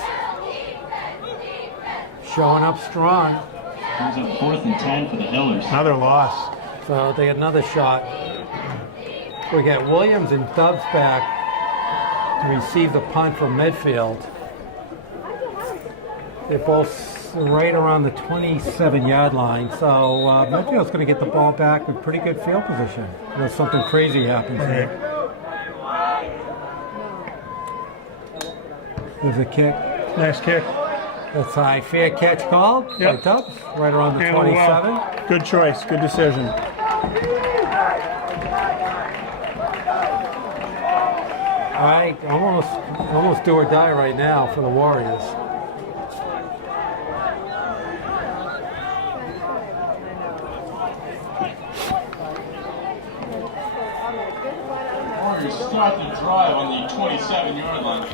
showing up strong. Comes up 4th and 10 for the Hillers. Another loss. So they get another shot. We get Williams and Dubs back to receive the punt from Medfield. They're both right around the 27-yard line. So Medfield's going to get the ball back with pretty good field position unless something crazy happens here. There's a kick. Nice kick. That's high. Fair catch called by Dubs, right around the 27. Well. Good choice. Good decision. All right, almost do or die right now for the Warriors. Warriors start the drive on the 27-yard line.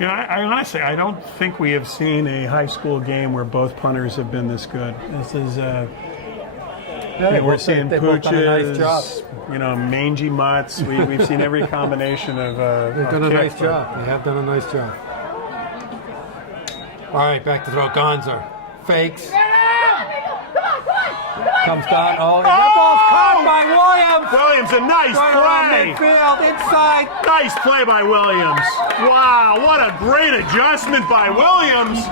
I honestly, I don't think we have seen a high school game where both punters have been this good. This is, we're seeing pooches, nice mangy mutts. We've seen every combination of. They've done a nice job. They have done a nice job. All right, back to throw. Gonzer fakes. Comes down. Oh, and that ball's caught by Williams. Williams, a nice play. Midfield, inside. Nice play by Williams. Wow, what a great adjustment by Williams.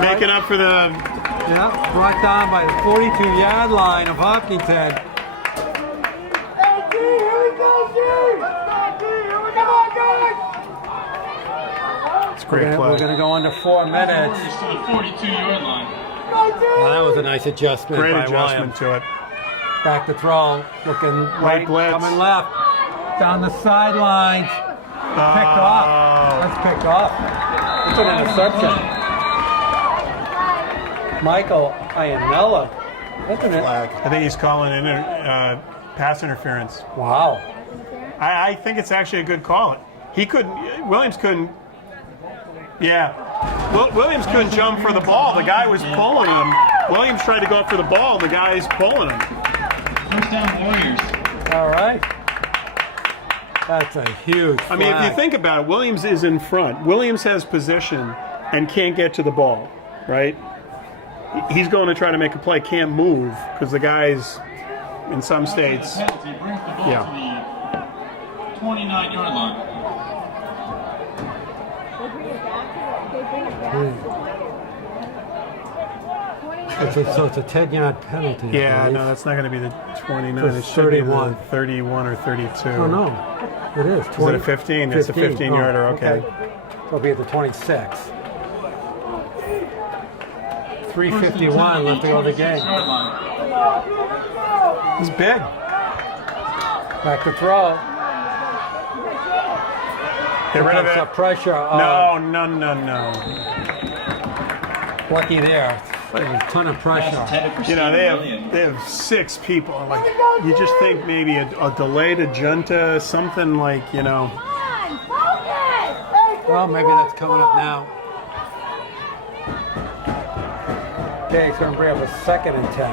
Making up for the... Yeah, brought down by the 42-yard line of Hopkinton. It's a great play. We're going to go under 4 minutes. Warriors to the 42-yard line. Well, that was a nice adjustment Great by adjustment Williams. to it. Back to throw, looking right, blitz. coming left, down the sidelines, picked off. That's picked off. It's an interception. Michael Iannella, isn't it? I think he's calling in pass interference. Wow. I think it's actually a good call. Williams couldn't. Yeah. Williams couldn't jump for the ball. The guy was pulling him. Williams tried to go up for the ball. The guy's pulling him. First down, Warriors. All right. That's a huge flag. I mean, if you think about it, Williams is in front. Williams has position and can't get to the ball, right? He's going to try to make a play, can't move because the guy's in some states. Penalty brings the ball to the 29-yard line. So it's a 10-yard penalty. Yeah, no, that's not going to be the 29. So it it's should 31. be the 31 or 32. Oh, no. It is. 20, Is it a 15? It's a 15-yarder, okay. It'll be at the 26. 3:51 left to go in the game. It's big. Back to throw. Get rid of it. Pressure. No. Lucky there. A ton of pressure. They have 6 people. Like you just think maybe a delayed junta, something like Well, maybe that's coming up now. Okay, it's going to bring up a 2nd and 10.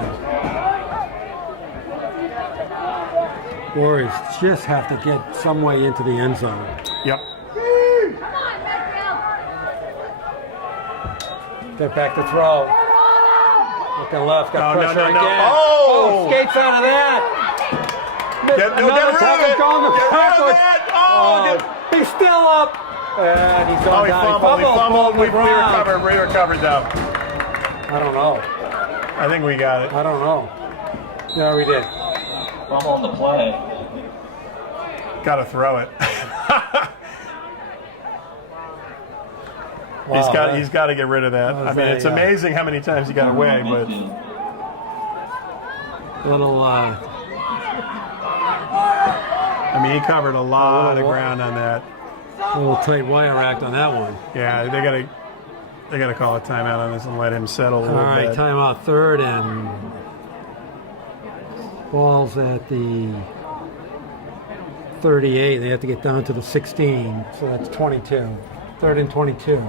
Warriors just have to get some way into the end zone. Yep. They're back to throw. Looking left, got No, pressure no, no, no. again. Oh! Skates out of that. Get rid of it. He's still up. And he's going He down. fumbled. We recovered though. I don't know. I think we got it. I don't know. Yeah, we did. Fumble on the play. Got to throw it. Wow, he's got to get rid of that. I mean, it's amazing how many times he got away, but little. I mean, he covered a lot of ground on that. A little tight wire act on that one. Yeah, they gotta call a timeout on this and let him settle a little All right, bit. timeout third, and ball's at the 38. They have to get down to the 16, so that's 22. Third and 22.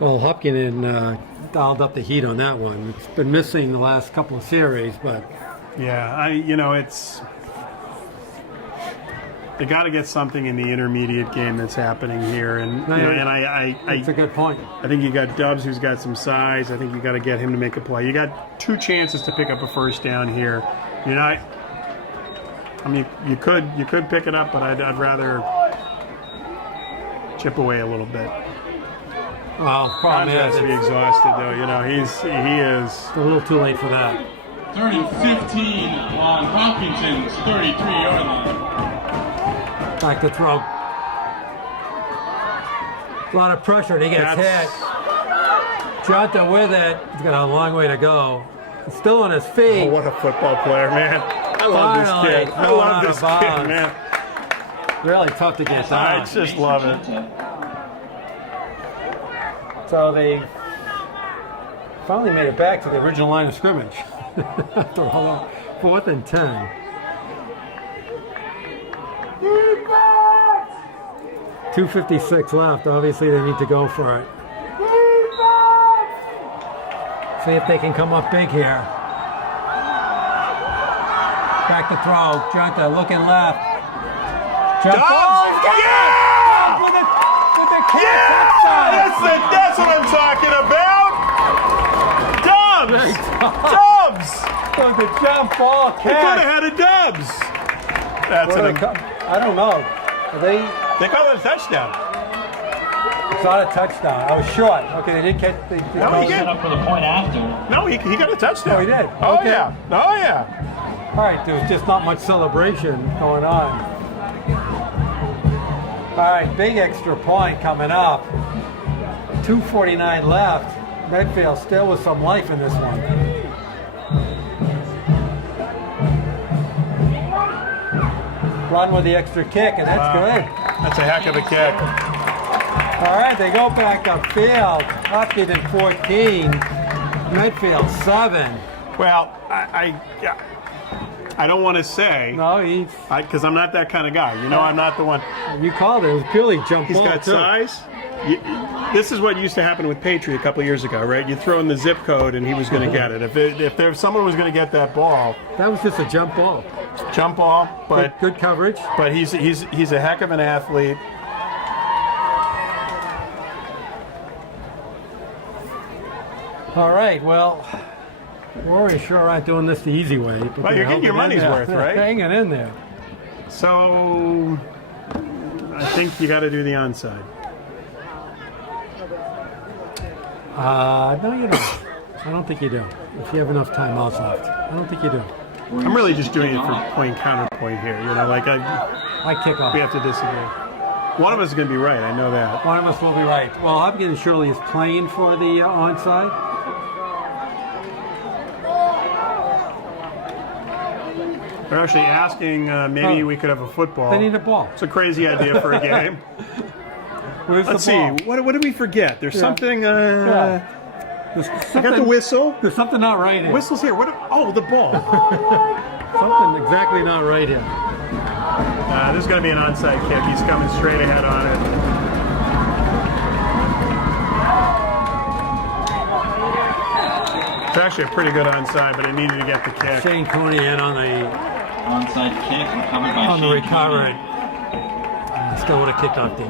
Well, Hopkinton dialed up the heat on that one. It's been missing the last couple of series, but Yeah, it's they got to get something in the intermediate game that's happening here, and it's a good point. I think you got Dubs, who's got some size. I think you got to get him to make a play. You got 2 chances to pick up a first down here. You're not. I mean, you could pick it up, but I'd rather chip away a little bit. Well, problem Has is to be exhausted though. He is. it's a little too late for that. 3rd and 15 on Hopkinton's 33-yard line. Back to throw. A lot of pressure, and he gets hit. Jonta with it. He's got a long way to go. He's still on his feet. Oh, what a football player, man! I love this kid. I love this kid, man. Really tough to get down. I just love it. So they finally made it back to the original line of scrimmage. After all that, 4th and 10. $2:56 left. Obviously, they need to go for it. See if they can come up big here. Back to throw. Jonta looking left. Jump ball. Yeah! With the kick. That's what I'm talking about. Dubs. So the jump ball They could catch. have had a Dubs. That's I don't know. They call it a touchdown. It's not a touchdown. I was short. Okay, they did catch. No, he did. Set up for the point after. No, he got a touchdown. Oh, he did? Oh, Okay. yeah. Oh, yeah. All right, there was just not much celebration going on. All right, big extra point coming up. 2:49 left. Medfield still with some life in this one. Run with the extra kick, and that's good. That's a heck of a kick. All right, they go back upfield. Hopkinton 14, Medfield 7. Well, I don't want to say, No, because I'm not that kind of guy. I'm not the one. you called it. It was purely jump He's ball, got too. size. This is what used to happen with Patriot a couple of years ago, right? You throw in the zip code and he was going to get it. If someone was going to get that ball, That was just a jump ball. jump ball, but Good coverage. but he's a heck of an athlete. All right, well, Warriors sure aren't doing this the easy way. But Well, they're you're getting your hanging in money's there. worth, They're right? hanging in there. So I think you got to do the onside. No, you don't. I don't think you do. If you have enough timeouts left, I don't think you do. I'm really just doing it for point counterpoint here. I kick off. We have to disagree. One of us is going to be right. I know that. One of us will be right. Well, Hopkins surely is playing for the onside. They're actually asking maybe we could have a football. They need a ball. It's a crazy idea for a game. Where's Let's the see. ball? What did we forget? There's something. There's I got the whistle. There's something not right here. Whistle's here. The ball. Something exactly not right here. There's going to be an onside kick. He's coming straight ahead on it. It's actually a pretty good onside, but it needed to get the kick. Shane Cooney in on the Onside kick recovered by on the Shane recovery. Cooney. Still would have kicked off the.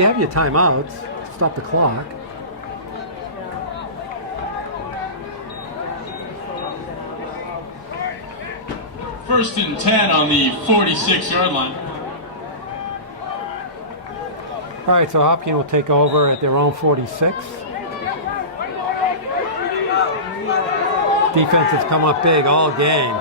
You have your timeouts. Stop the clock. First and 10 on the 46-yard line. All right, so Hopkins will take over at their own 46. Defense has come up big all game.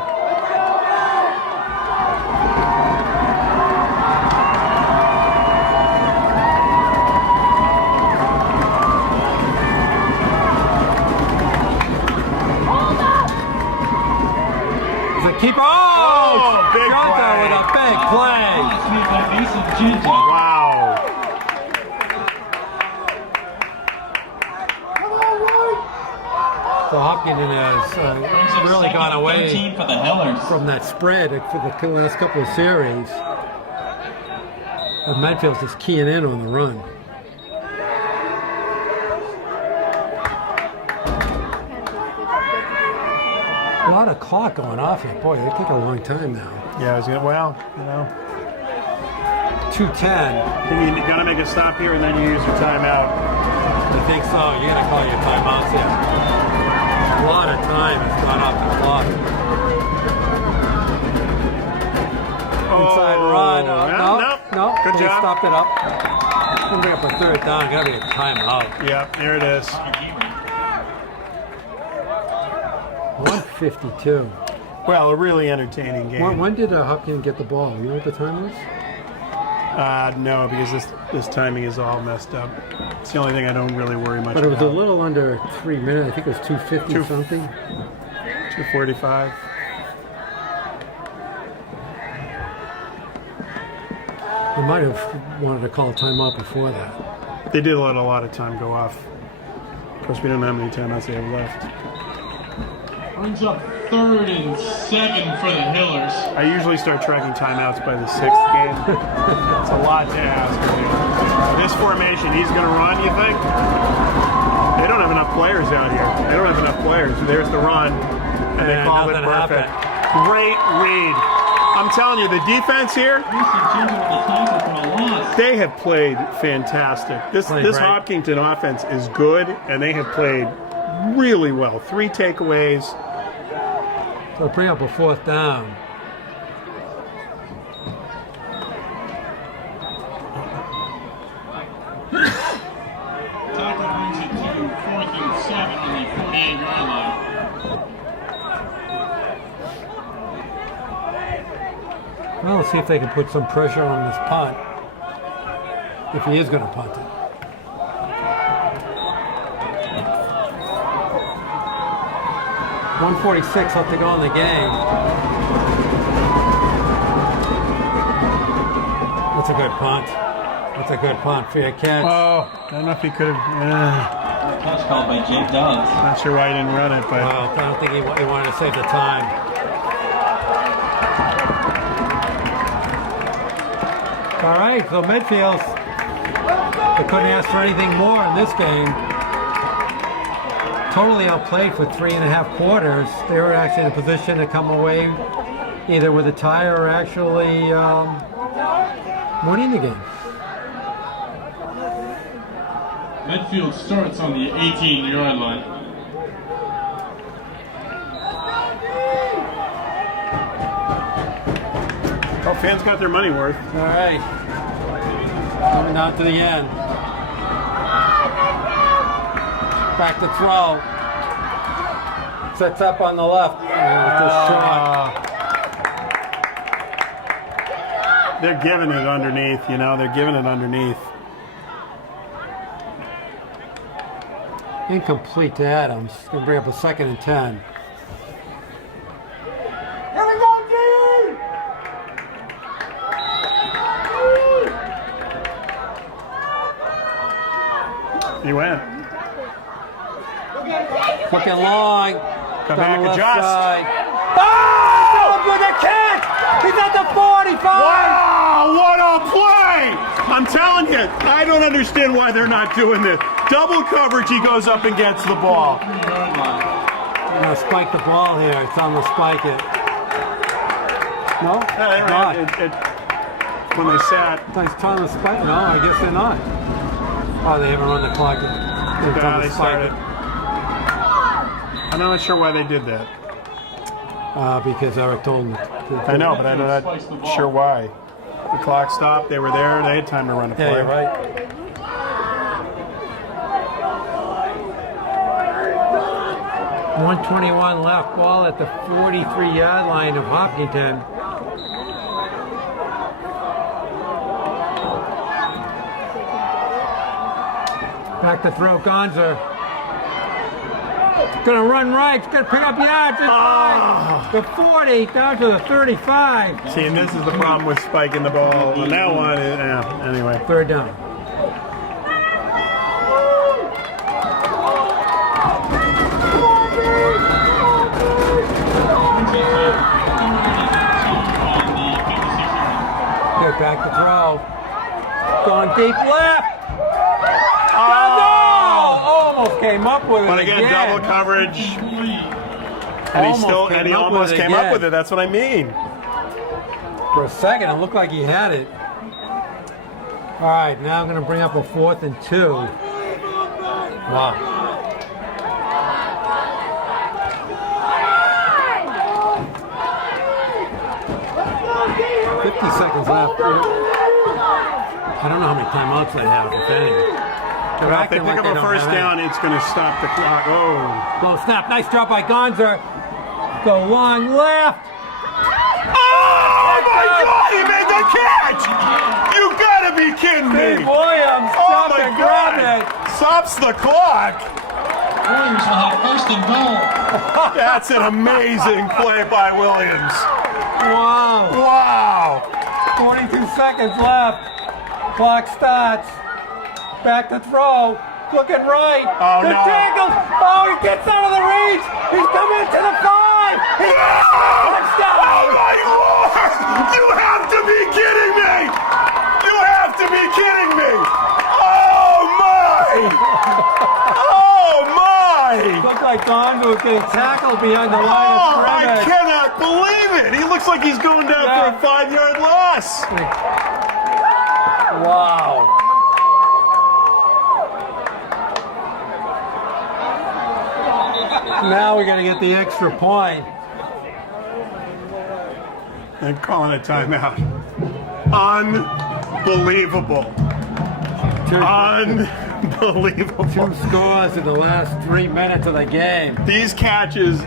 keeper. Oh, big Jonta play. with a big play. It's made by Mason Ginta. Wow. So Hopkinton has really gone away 13 for the Hellers. from that spread for the last couple of series. And Medfield's just keying in on the run. A lot of clock going off here. Boy, they take a long time now. Yeah, well, 2:10. you got to make a stop here and then you use your timeout. I think so. You got to call your timeouts here. A lot of time has gone off the clock. Inside run. No. Good They job. stopped it up. Gonna bring up a third down. Gotta be a timeout. Yeah, there it is. 1:52. Well, a really entertaining game. When did Hopkins get the ball? You know what the time was? No, because this timing is all messed up. It's the only thing I don't really worry much about. But it was a little under 3 minutes. I think it was 2:50 something. 2:45. I might have wanted to call a timeout before that. They did let a lot of time go off. Of course, we don't know how many timeouts they have left. Brings up 3rd and 7 for the Hillers. I usually start tracking timeouts by the 6th game. It's a lot to ask. This formation, he's going to run, you think? They don't have enough players out here. They don't have enough players. There's the run, and they called it perfect. Great read. I'm telling you, the defense here, they have played fantastic. This Hopkinton offense is good, and they have played really well. 3 takeaways. So bring up a 4th down. Tackle brings it to 4th and 7 on the 48-yard line. Well, let's see if they can put some pressure on this punt. If he is going to punt it. .146 left to go in the game. That's a good punt. That's a good punt for your catch. Oh, I don't know if he could have. Catch called by Jake Dodds. Not sure why he didn't run it, but Well, I don't think he wanted to save the time. All right, so Medfield, they couldn't ask for anything more in this game. Totally outplayed for 3.5 quarters. They were actually in a position to come away either with a tie or actually winning the game. Medfield starts on the 18-yard line. oh, fans got their money worth. All right, coming down to the end. Back to throw. Sets up on the left. Just short. They're giving it underneath, you know. They're giving it underneath. Incomplete to Adams. Going to bring up a 2nd and 10. He went. Looking long. Come down back, the left adjust. side. Oh! With a catch! He's at the 45! Wow, what a play! I'm telling you, I don't understand why they're not doing this. Double coverage, he goes up and gets the ball. They're going to spike the ball here. It's on the spike it. No? Not. When they sat, It's on the spike. No, I guess they're not. Oh, they haven't run the clock yet. It's on the they spike started. I'm not sure why they did that. Because Eric told them. I know, but I'm not sure why. The clock stopped. They were there. They had time to run a play. Yeah, you're right. .121 left, ball at the 43-yard line of Hopkinton. Back to throw, Gonzer. Gonna run right. It's gonna pick up yards. The 40 down to the 35. See, and this is the problem with spiking the ball. And that one, anyway. Third down. Good, back to throw. Going deep left. Almost came up with it. But again, double coverage. And he almost came up with it. That's what I mean. For a second, it looked like he had it. All right, now I'm going to bring up a 4th and 2. Wow. 50 seconds left. I don't know how many timeouts they have, if any. If they pick up a first down, it's going to stop the clock. Oh. Low snap. Nice drop by Gonzer. Go long left. Oh, my God! He made the catch! You got to be kidding me! Steve Williams stopped and grabbed it. Stops the clock. Warriors will have first and goal. That's an amazing play by Williams. Wow. 22 seconds left. Clock starts. Back to throw. Looking right. Oh, the tackle. Oh, he gets out of the reach. He's coming to the 5. Touchdown. Oh, my Lord! You have to be kidding me! You have to be kidding me! Oh, my! Oh, my! Looked like Gonzo was getting tackled behind the line of Oh, I scrimmage. cannot believe it! He looks like he's going down for a 5-yard loss. Wow. Now we got to get the extra point. And calling a timeout. Unbelievable. Unbelievable. 2 scores in the last 3 minutes of the game. These catches,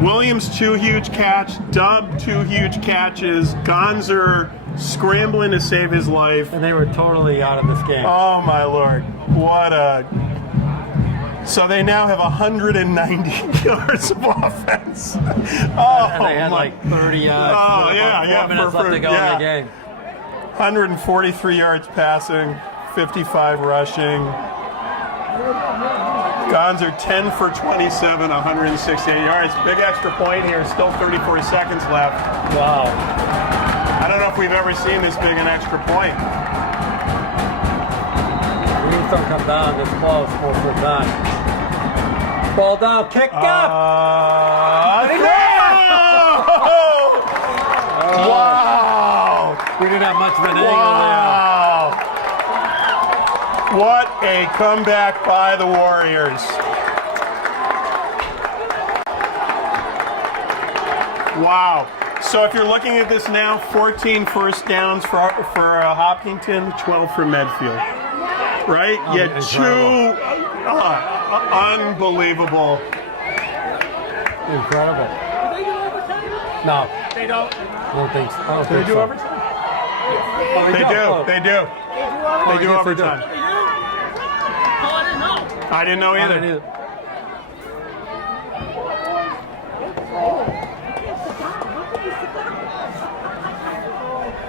Williams 2 huge catch, Dub 2 huge catches, Gonzer scrambling to save his life. And they were totally out of this game. Oh my Lord, what a... So they now have 190 yards of offense. And they had like 30 yards. Oh, yeah, 4 minutes left to go in the game. 143 yards passing, 55 rushing. Gonzer 10 for 27, 168 yards. Big extra point here, still 34 seconds left. Wow. I don't know if we've ever seen this big an extra point. We just don't come down this close most of the time. Ball down, kicked up. Wow. We didn't have much of an angle Wow. What a comeback by the Warriors. Wow. So if you're looking at this now, 14 first downs for Hopkinton, 12 for Medfield. Right? Oh, You had two unbelievable. Incredible. No. They don't. I don't think so. I don't They think do so. overtime? Oh, They do. They do. They do yes, overtime. I didn't know I either. didn't either.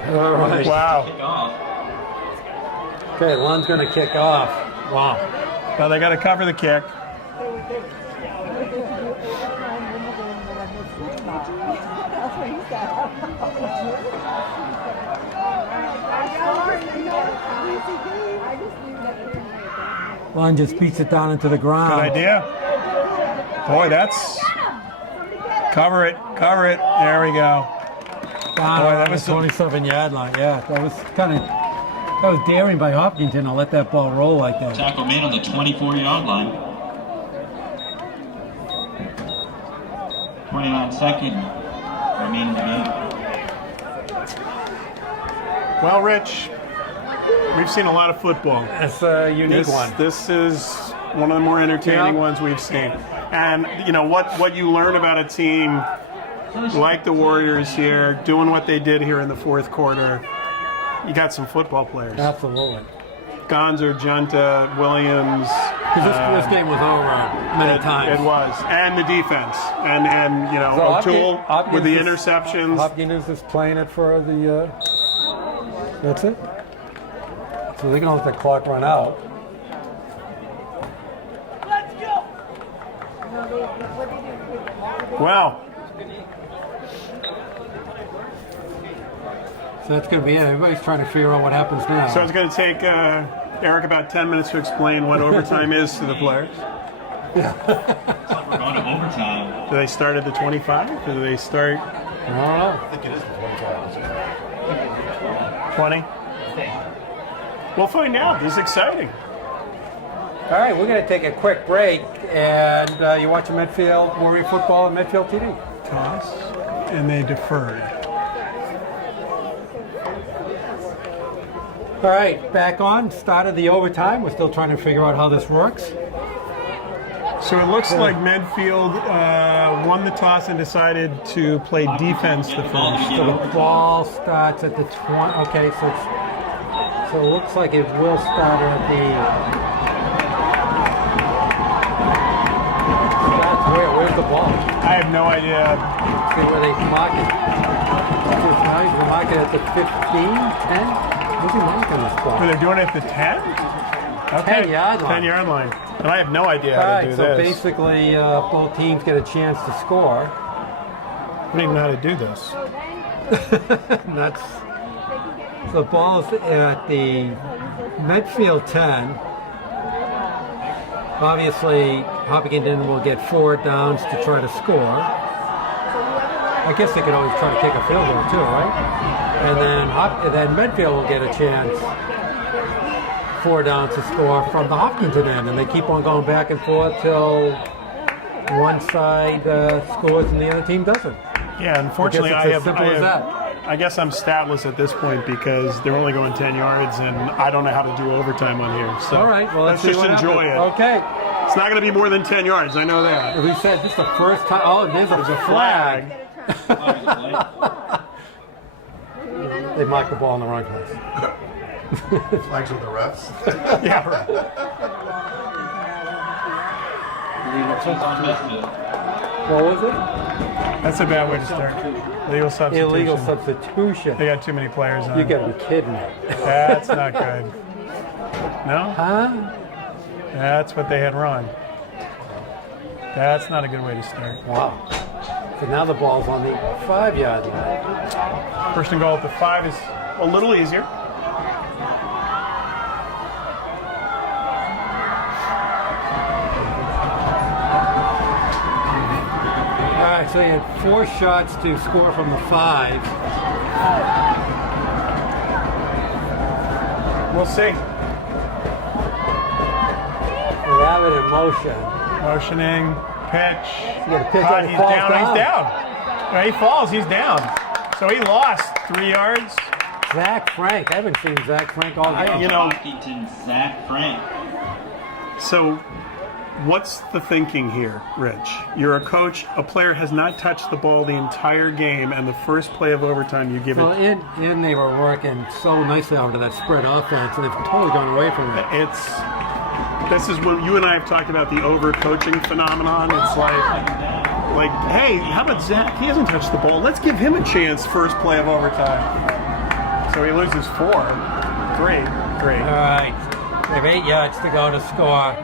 All right. Wow. Kick off. Okay, Lund's going to kick off. Wow. Well, they got to cover the kick. Lund just beats it down into the Good ground. idea. Boy, that's... Cover it. Cover it. There we go. Down Boy, that around was the 27-yard line. Yeah, that was daring by Hopkinton to let that ball roll like that. Tackle made on the 24-yard line. 29 seconds remaining in the game. Well, Rich, we've seen a lot of football. It's a unique one. This is one of the more entertaining Yeah. ones we've seen. And, you know, what you learn about a team like the Warriors here, doing what they did here in the fourth quarter, you got some football players. Absolutely. Gonzo, Junta, Williams. Because this game was over many times. It was, and the defense, and you know, So O'Toole with the interceptions. Hopkins is playing it for the. That's it. So they're gonna let the clock run out. Wow. So that's going to be it. Everybody's trying to figure out what happens now. So it's going to take Eric about 10 minutes to explain what overtime is to the players. We're going to overtime. Do they start at the 25? Or do they start? I don't know. I think it is the 25. 20? We'll find out. This is exciting. All right, we're going to take a quick break, and you're watching Medfield Warrior football on Medfield TV. Toss, and they deferred. All right, back on. Started the overtime. We're still trying to figure out how this works. So it looks like Medfield won the toss and decided to play defense the first. So the ball starts at the 20. Okay, so it looks like it will start at the. Where's the ball? I have no idea. See where they mark it. Now he's marking it at the 15, 10. What's he marking this ball? Are they doing it at the 10? Okay. 10-yard line. 10-yard line. And I have no idea All how right, to do so this. basically both teams get a chance to score. I don't even know how to do this. That's so the ball's at the Medfield 10. Obviously, Hopkinton will get 4 downs to try to score. I guess they could always try to kick a field goal too, right? And then Medfield will get a chance, 4 downs to score from the Hopkinton end, and they keep on going back and forth till one side scores and the other team doesn't. Yeah, unfortunately, I guess it's as simple as that. I guess I'm statless at this point because they're only going 10 yards, and I don't know how to do overtime on here. So all right, well, let's see just what enjoy happens. it. Okay. It's not going to be more than 10 yards. I know that. We said this is the first time. Oh, there's a flag. They marked the ball in the wrong place. Flags with the refs. Yeah, right. What was it? That's a bad way to start. Illegal substitution. Illegal substitution. They got too many players on. You gotta be kidding me. That's not good. No? Huh? That's what they had wrong. That's not a good way to start. Wow. So now the ball's on the 5-yard line. First and goal at the 5 is a little easier. All right, so you had 4 shots to score from the 5. We'll see. We have it in motion. Motioning, pitch. You got a pitch Caught, and he he's falls down, he's down. No, he falls, he's down. So he lost 3 yards. Zach Frank. I haven't seen Zach Frank all game. You know, Hopkinton, Zach Frank. so what's the thinking here, Rich? You're a coach, a player has not touched the ball the entire game, and the first play of overtime you give Well, it. and they were working so nicely out of that spread offense, and they've totally gone away from it. This is when you and I have talked about the over-coaching phenomenon. It's like, hey, how about Zach? He hasn't touched the ball. Let's give him a chance first play of overtime. So he loses 4. Great. All right. They have 8 yards to go to score.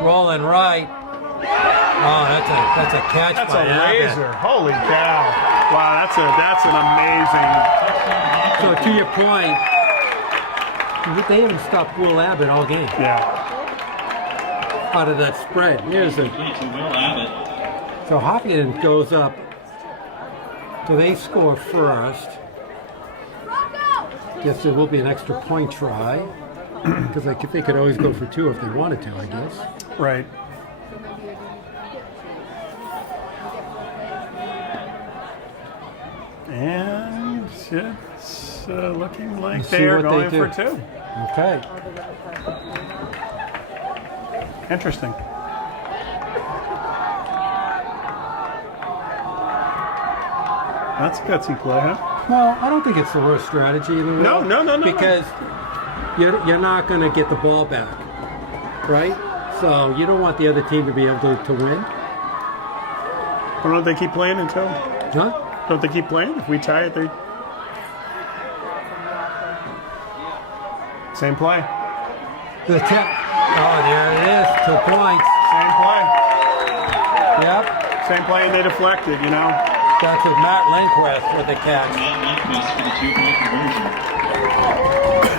Rolling right. Oh, that's a catch That's by a Abbott. laser. Holy cow. Wow, that's an amazing. So to your point, they haven't stopped Will Abbott all game Yeah. out of that spread. Here's it. Complete to Will Abbott. So Hopkinton goes up. So they score first. Guess there will be an extra point try. Because they could always go for 2 if they wanted to, I guess. Right. And it's looking like Let's see they are what going they do. for 2. Okay. Interesting. That's a gutsy play, huh? Well, I don't think it's the worst strategy. No. Because you're not going to get the ball back, right? So you don't want the other team to be able to win. But don't they keep playing until? Huh? Don't they keep playing? If we tie it, they same play. The tip. Oh, there it is. 2 points. Same play. Yep. Same play, and they deflected. You know. That's with Matt Lindquist with the catch. Matt Lindquist for the 2-point conversion.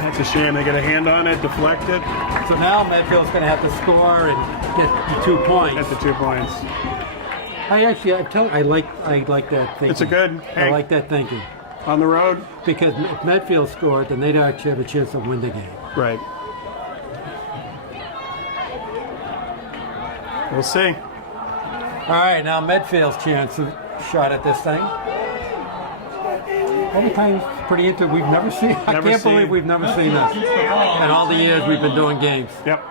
That's a shame. They get a hand on it, deflected. So now Medfield's going to have to score and get the 2 points. Get the 2 points. I like that thinking. It's a good. Hey, I like that thinking. On the road. Because if Medfield scored, then they'd actually have a chance to win the game. Right. We'll see. All right, now Medfield's chance of shot at this thing. Overtime's pretty into. We've never seen. I can't believe we've never seen this in all the years we've been doing games. Yep.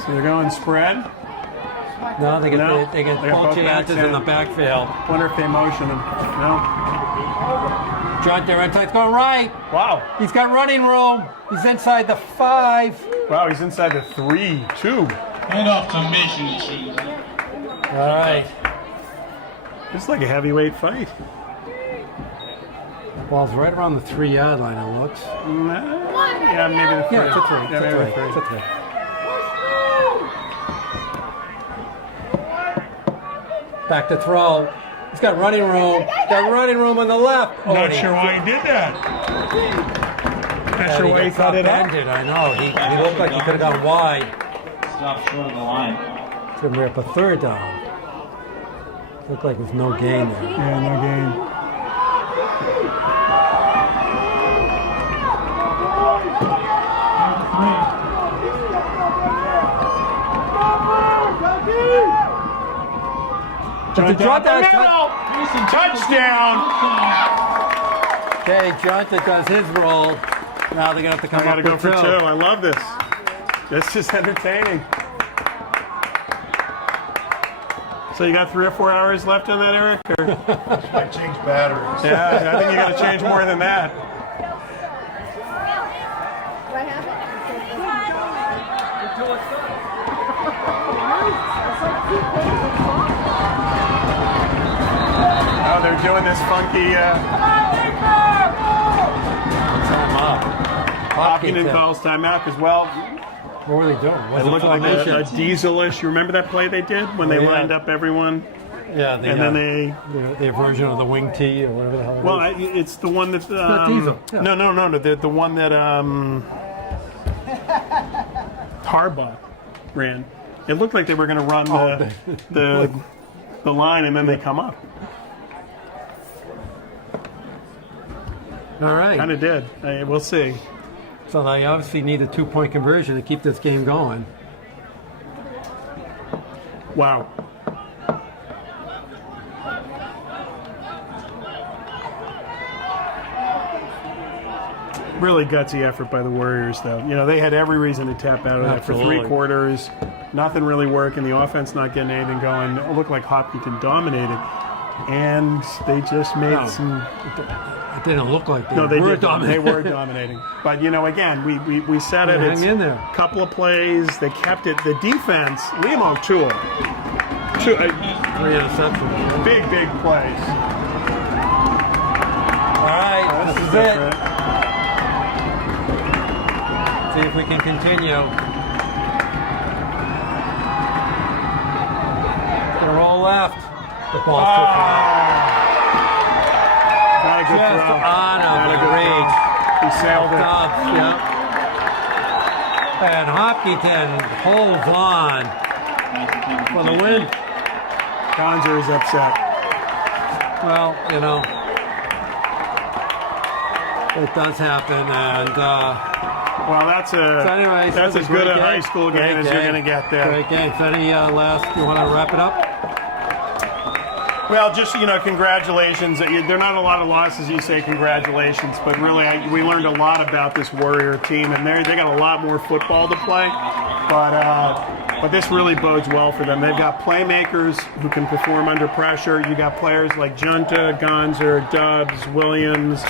So they're going spread. No, they get both chances in the backfield. Wonder if they motion them. No. John Durant's going right. Wow. He's got running room. He's inside the 5. Wow, he's inside the 3-2. Hand off to Mason. All right. It's like a heavyweight fight. Ball's right around the 3-yard line, it looks. Yeah, maybe the 3. Yeah, it's a 3. Yeah, maybe the 3. It's a 3. Back to throw. He's got running room. Got running room on the left. Not sure why he did that. Not sure why he cut it up. I know. He looked like he could have gone wide. Stop short of the line. It's going to be up a 3rd down. Looked like there's no gain there. Yeah, no gain. Touchdown! Okay, Jonta does his roll. Now they're going to have to come up with 2. I gotta go for 2. I love this. This is entertaining. So you got 3 or 4 hours left on that, Eric? Or? I changed batteries. Yeah, I think you got to change more than that. What happened? Oh, they're doing this funky. Hopkinton calls timeout as well. What were they doing? It looked like a diesel-ish. You remember that play they did when they lined up everyone? Yeah, and then they their version of the wing tee or whatever the hell. Well, it's the one that not diesel. Yeah. No. The one that Harbaugh ran. It looked like they were going to run the line and then they come up. All right. Kind of did. We'll see. So they obviously need a 2-point conversion to keep this game going. Wow. Really gutsy effort by the Warriors, though. You know, they had every reason to tap out of that for 3 quarters. Nothing really working. The offense not getting anything going. It looked like Hopkinton dominated. And they just made some... It didn't look like they were dominating. They were dominating. But, you know, again, we said it. Hang in there. A couple of plays. They kept it. The defense, Liam O'Toole. 3 interceptions. Big plays. All right, this is different. it. See if we can continue. Gonna roll left. The ball's too far. Not a good Just throw. on Not a the good reach. throw. He sailed it. Yep. And Hopkinton holds on for the win. Gonzer is upset. Well, you know, it does happen, and well, that's as good a high school game as you're going to get there. Great game. So any last, you want to wrap it up? Well, just, you know, congratulations. There are not a lot of losses you say congratulations, but really we learned a lot about this Warrior team, and they got a lot more football to play. But But this really bodes well for them. They've got playmakers who can perform under pressure. You got players like Junta, Gonzer, Dubs, Williams,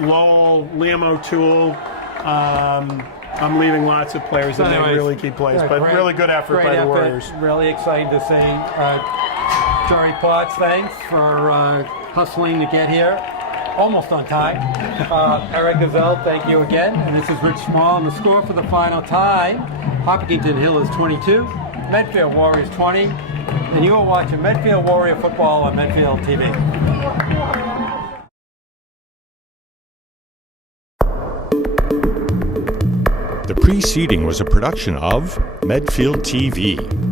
Lowell, Liam O'Toole. I'm leaving lots of players that make really key plays, but really good effort by the Warriors. Really excited to see Jory Potts, thanks for hustling to get here. Almost on time. Eric Gazelle, thank you again. And this is Rich Small. And the score for the final tie, Hopkinton Hill is 22, Medfield Warriors 20. And you are watching Medfield Warrior football on Medfield TV. The preceding was a production of Medfield TV.